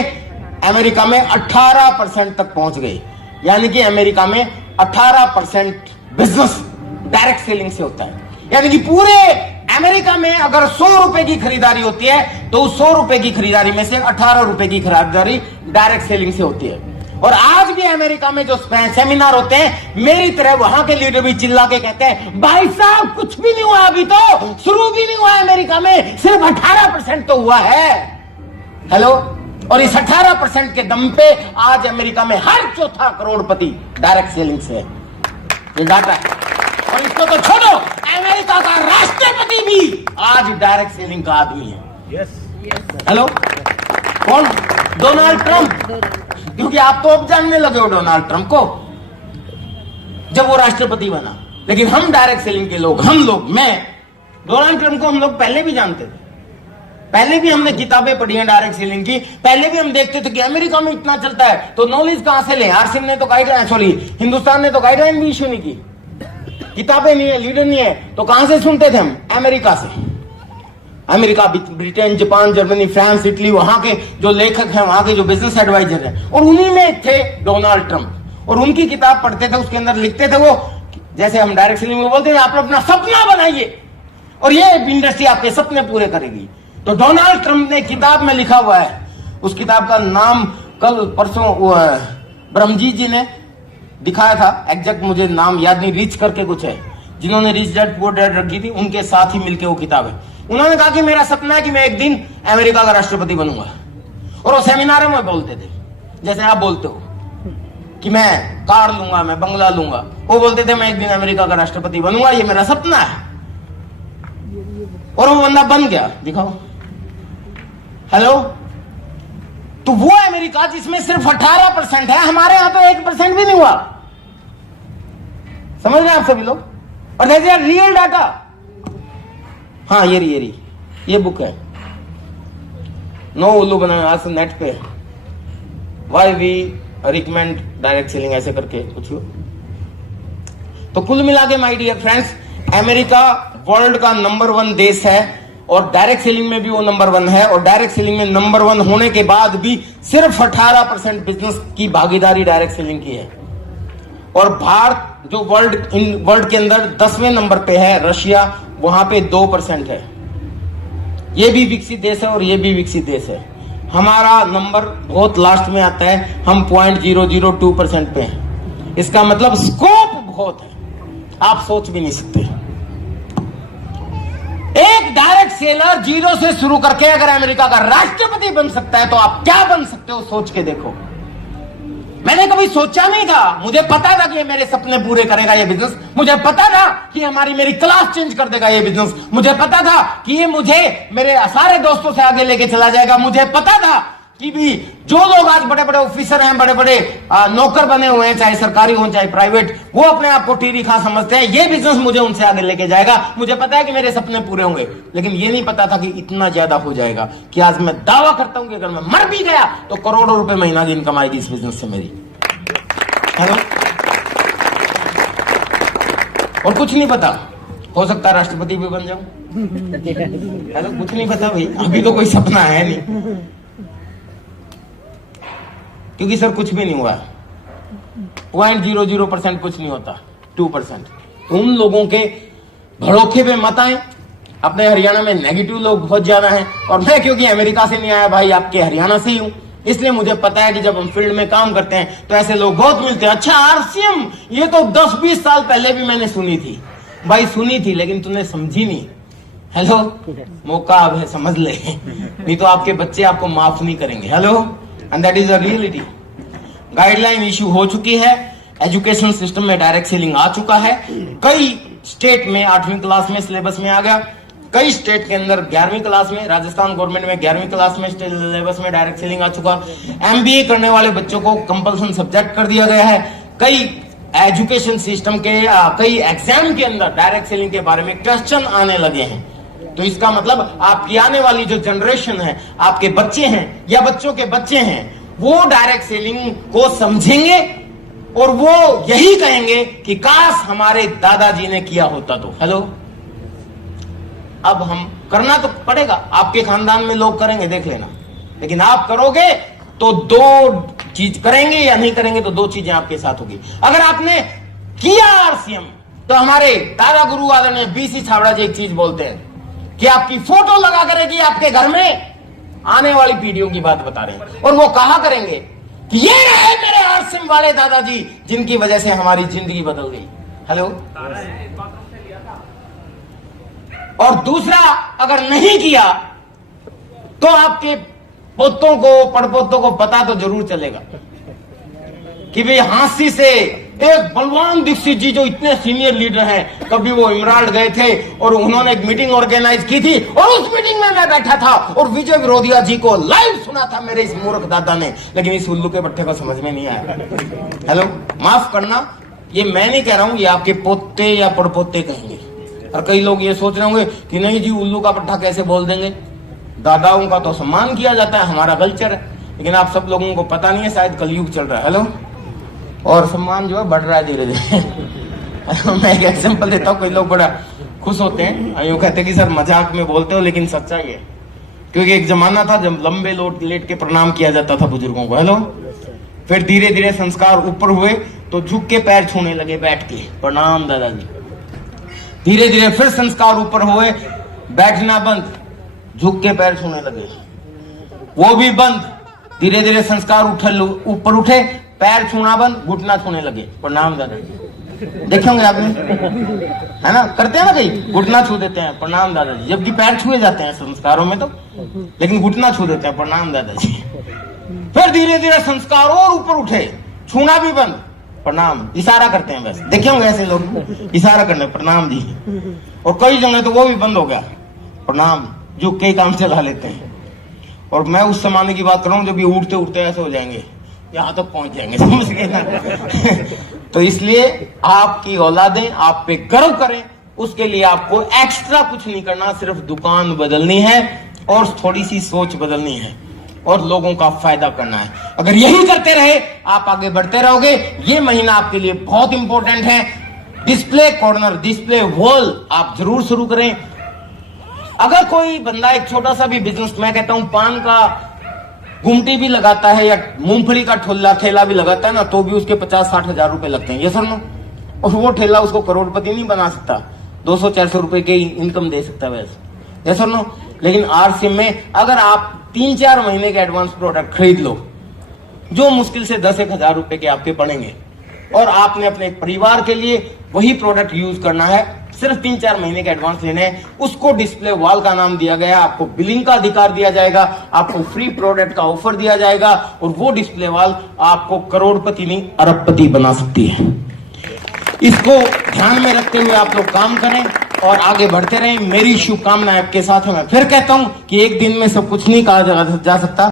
अमेरिका में 18% तक पहुंच गए। यानी कि अमेरिका में 18% बिजनेस डायरेक्ट सेलिंग से होता है। यानी कि पूरे अमेरिका में अगर 100 रुपए की खरीदारी होती है तो उस 100 रुपए की खरीदारी में से 18 रुपए की खरीदारी डायरेक्ट सेलिंग से होती है। और आज भी अमेरिका में जो सेमिनार होते हैं, मेरी तरह वहां के लीडर भी चिल्ला के कहते हैं, भाई साहब कुछ भी नहीं हुआ, अभी तो शुरू भी नहीं हुआ अमेरिका में, सिर्फ 18% तो हुआ है। हेलो, और इस 18% के दम पे आज अमेरिका में हर चौथा करोड़पति डायरेक्ट सेलिंग से है। ये डाटा है। और इसको तो छोड़ो, अमेरिका का राष्ट्रपति भी आज डायरेक्ट सेलिंग का आदमी है। हेलो, कौन? Donald Trump. क्योंकि आप तो अब जानने लगे हो डोनाल्ड ट्रंप को, जब वो राष्ट्रपति बना। लेकिन हम डायरेक्ट सेलिंग के लोग, मैं डोनाल्ड ट्रंप को हम लोग पहले भी जानते थे। पहले भी हमने किताबें पढ़ी हैं डायरेक्ट सेलिंग की। पहले भी हम देखते थे कि अमेरिका में इतना चलता है, तो नॉलेज कहां से लें? आरसीएम ने तो गाइडलाइन, सॉरी हिंदुस्तान ने तो गाइडलाइन भी इश्यू नहीं की, किताबें नहीं है, लीडर नहीं है, तो कहां से सुनते थे हम? अमेरिका से। America, Britain, Japan, Germany, France, Italy, वहां के जो लेखक हैं, वहां के जो बिजनेस एडवाइजर हैं, और उन्हीं में थे डोनाल्ड ट्रंप। और उनकी किताब पढ़ते थे, उसके अंदर लिखते थे वो, जैसे हम डायरेक्ट सेलिंग में बोलते हैं, आप अपना सपना बनाइए और ये इंडस्ट्री आपके सपने पूरे करेगी। तो डोनाल्ड ट्रंप ने किताब में लिखा हुआ है, उस किताब का नाम कल परसों ब्रह्मजीत जी ने दिखाया था, एग्जैक्ट मुझे नाम याद नहीं, रिच करके कुछ है, जिन्होंने रिच डैड पुअर डैड रखी थी, उनके साथ ही मिलकर वो किताब है। उन्होंने कहा कि मेरा सपना है कि मैं एक दिन अमेरिका का राष्ट्रपति बनूंगा। और वो सेमिनारों में बोलते थे, जैसे आप बोलते हो कि मैं कार लूंगा, मैं बंगला लूंगा, वो बोलते थे मैं एक दिन अमेरिका का राष्ट्रपति बनूंगा, ये मेरा सपना है। और वो बंदा बन गया, दिखाओ। हेलो, तो वो अमेरिका जिसमें सिर्फ 18% है, हमारे यहां तो 1% भी नहीं हुआ। समझ रहे हैं आप सभी लोग? और दैट इज रियल डाटा। हाँ ये रही ये बुक है, नो उल्लू बनाना आज नेट पे, why we recommend direct selling, ऐसे करके कुछ। तो कुल मिला के my dear friends, America world का नंबर 1 देश है और डायरेक्ट सेलिंग में भी वो नंबर 1 है। और डायरेक्ट सेलिंग में नंबर 1 होने के बाद भी सिर्फ 18% बिजनेस की भागीदारी डायरेक्ट सेलिंग की है। और भारत जो वर्ल्ड के अंदर 10वें नंबर पे है, रशिया, वहां पे 2% है। ये भी विकसित देश है और ये भी विकसित देश है। हमारा नंबर बहुत लास्ट में आता है, हम 0.002% पे हैं। इसका मतलब स्कोप बहुत है, आप सोच भी नहीं सकते। एक डायरेक्ट सेलर 0 से शुरू करके अगर अमेरिका का राष्ट्रपति बन सकता है तो आप क्या बन सकते हो, सोच के देखो। मैंने कभी सोचा नहीं था, मुझे पता था कि ये मेरे सपने पूरे करेगा ये बिजनेस, मुझे पता था कि मेरी क्लास चेंज कर देगा ये बिजनेस, मुझे पता था कि ये मुझे मेरे सारे दोस्तों से आगे लेके चला जाएगा, मुझे पता था कि भी जो लोग आज बड़े बड़े ऑफिसर हैं, बड़े बड़े नौकर बने हुए हैं, चाहे सरकारी हो चाहे प्राइवेट, वो अपने आप को टीरी खा समझते हैं, ये बिजनेस मुझे उनसे आगे लेके जाएगा। मुझे पता है कि मेरे सपने पूरे होंगे, लेकिन ये नहीं पता था कि इतना ज्यादा हो जाएगा कि आज मैं दावा करता हूं कि अगर मैं मर भी गया तो करोड़ों रुपए महीना की इनकम आएगी इस बिजनेस से मेरी। हेलो, और कुछ नहीं पता, हो सकता है राष्ट्रपति भी बन जाऊं। हेलो, कुछ नहीं पता भाई, अभी तो कोई सपना है नहीं, क्योंकि सर कुछ भी नहीं हुआ। 0.00% कुछ नहीं होता, 2%। उन लोगों के भड़ोखे पे मत आए। अपने हरियाणा में नेगेटिव लोग बहुत ज्यादा हैं, और मैं क्योंकि अमेरिका से नहीं आया भाई, आपके हरियाणा से ही हूं, इसलिए मुझे पता है कि जब हम फील्ड में काम करते हैं तो ऐसे लोग बहुत मिलते हैं। अच्छा आरसीएम, ये तो 10-20 साल पहले भी मैंने सुनी थी भाई, सुनी थी, लेकिन तूने समझी नहीं। हेलो, मौका अब है, समझ ले, नहीं तो आपके बच्चे आपको माफ नहीं करेंगे। Hello, and that is the reality. Guideline issue हो चुकी है, एजुकेशन सिस्टम में डायरेक्ट सेलिंग आ चुका है। कई स्टेट में 8वीं क्लास में सिलेबस में आ गया, कई स्टेट के अंदर 11वीं क्लास में, राजस्थान गवर्नमेंट में 11वीं क्लास में सिलेबस में डायरेक्ट सेलिंग आ चुका। एमबीए करने वाले बच्चों को कंपल्सन सब्जेक्ट कर दिया गया है। कई एजुकेशन सिस्टम के कई एग्जाम के अंदर डायरेक्ट सेलिंग के बारे में क्वेश्चन आने लगे हैं। तो इसका मतलब आपकी आने वाली जो जनरेशन है, आपके बच्चे हैं या बच्चों के बच्चे हैं, वो डायरेक्ट सेलिंग को समझेंगे और वो यही कहेंगे कि काश हमारे दादाजी ने किया होता तो। हेलो, अब हम करना तो पड़ेगा, आपके खानदान में लोग करेंगे, देख लेना, लेकिन आप करोगे तो 2 चीज करेंगे या नहीं करेंगे तो 2 चीजें आपके साथ होगी। अगर आपने किया आरसीएम तो हमारे दादा गुरु आदरणीय बीसी छाबड़ा जी एक चीज बोलते हैं कि आपकी फोटो लगा करेगी आपके घर में, आने वाली पीढ़ियों की बात बता रहे हैं, और वो कहा करेंगे कि ये रहे मेरे आरसीएम वाले दादाजी जिनकी वजह से हमारी जिंदगी बदल गई। हेलो, और दूसरा, अगर नहीं किया तो आपके पोतों को, पड़पोतों को पता तो जरूर चलेगा कि भाई हांसी से एक बलवान दीक्षित जी जो इतने सीनियर लीडर हैं, कभी वो इमराल्ड गए थे और उन्होंने एक मीटिंग ऑर्गेनाइज की थी, और उस मीटिंग में मैं बैठा था और विजय विरोधिया जी को लाइव सुना था मेरे इस मूर्ख दादा ने, लेकिन इस उल्लू के पट्टे को समझ में नहीं आया। हेलो, माफ करना, ये मैं नहीं कह रहा हूं, ये आपके पोते या पड़पोते कहेंगे। और कई लोग ये सोच रहे होंगे कि नहीं जी, उल्लू का पट्टा कैसे बोल देंगे, दादाओं का तो सम्मान किया जाता है, हमारा कल्चर है। लेकिन आप सब लोगों को पता नहीं है, शायद कलयुग चल रहा है। हेलो, और सम्मान जो है बढ़ रहा है धीरे धीरे। मैं एक एग्जांपल देता हूँ, कई लोग बड़ा खुश होते हैं, यूं कहते हैं कि सर मजाक में बोलते हो, लेकिन सच्चाई है, क्योंकि एक जमाना था जब लंबे लेट के प्रणाम किया जाता था बुजुर्गों को। हेलो, फिर धीरे धीरे संस्कार ऊपर हुए तो झुक के पैर छूने लगे, बैठ के प्रणाम दादाजी। धीरे धीरे फिर संस्कार ऊपर हुए, बैठना बंद, झुक के पैर छूने लगे, वो भी बंद। धीरे धीरे संस्कार ऊपर उठे, पैर छूना बंद, घुटना छूने लगे, प्रणाम दादाजी। देखे होंगे आपने, है ना, करते हैं ना, कहीं घुटना छू देते हैं, प्रणाम दादाजी, जबकि पैर छुए जाते हैं संस्कारों में तो, लेकिन घुटना छू देते हैं, प्रणाम दादाजी। फिर धीरे धीरे संस्कार और ऊपर उठे, छूना भी बंद, प्रणाम, इशारा करते हैं बस। देखे होंगे ऐसे लोग, इशारा करने, प्रणाम जी। और कई जगह तो वो भी बंद हो गया, प्रणाम, जो कई काम चला लेते हैं। और मैं उस जमाने की बात कर रहा हूँ जब ये उठते उठते ऐसे हो जाएंगे, यहाँ तक पहुंच जाएंगे, समझ गए ना। तो इसलिए आपकी औलादें आप पे गर्व करें, उसके लिए आपको एक्स्ट्रा कुछ नहीं करना, सिर्फ दुकान बदलनी है और थोड़ी सी सोच बदलनी है और लोगों का फायदा करना है। अगर यही करते रहे आप आगे बढ़ते रहोगे। ये महीना आपके लिए बहुत इंपॉर्टेंट है। डिस्प्ले कॉर्नर, डिस्प्ले वॉल आप जरूर शुरू करें। अगर कोई बंदा एक छोटा सा भी बिजनेस, मैं कहता हूं पान का गुमटी भी लगाता है या मूंगफली का ठेला भी लगाता है ना, तो भी उसके 50-60 हजार रुपए लगते हैं, ये सुन लो। और वो ठेला उसको करोड़पति नहीं बना सकता, 200-400 रुपए की इनकम दे सकता है वैसे, ये सुन लो। लेकिन आरसीएम में अगर आप 3-4 महीने के एडवांस प्रोडक्ट खरीद लो, जो मुश्किल से 10-1 हजार रुपए के आपके पड़ेंगे, और आपने अपने परिवार के लिए वही प्रोडक्ट यूज करना है, सिर्फ 3-4 महीने के एडवांस लेने हैं, उसको डिस्प्ले वॉल का नाम दिया गया, आपको बिलिंग का अधिकार दिया जाएगा, आपको फ्री प्रोडक्ट का ऑफर दिया जाएगा, और वो डिस्प्ले वॉल आपको करोड़पति नहीं अरबपति बना सकती है। इसको ध्यान में रखते हुए आप लोग काम करें और आगे बढ़ते रहें। मेरी शुभकामनाएं आपके साथ है। मैं फिर कहता हूं कि एक दिन में सब कुछ नहीं कहा जा सकता।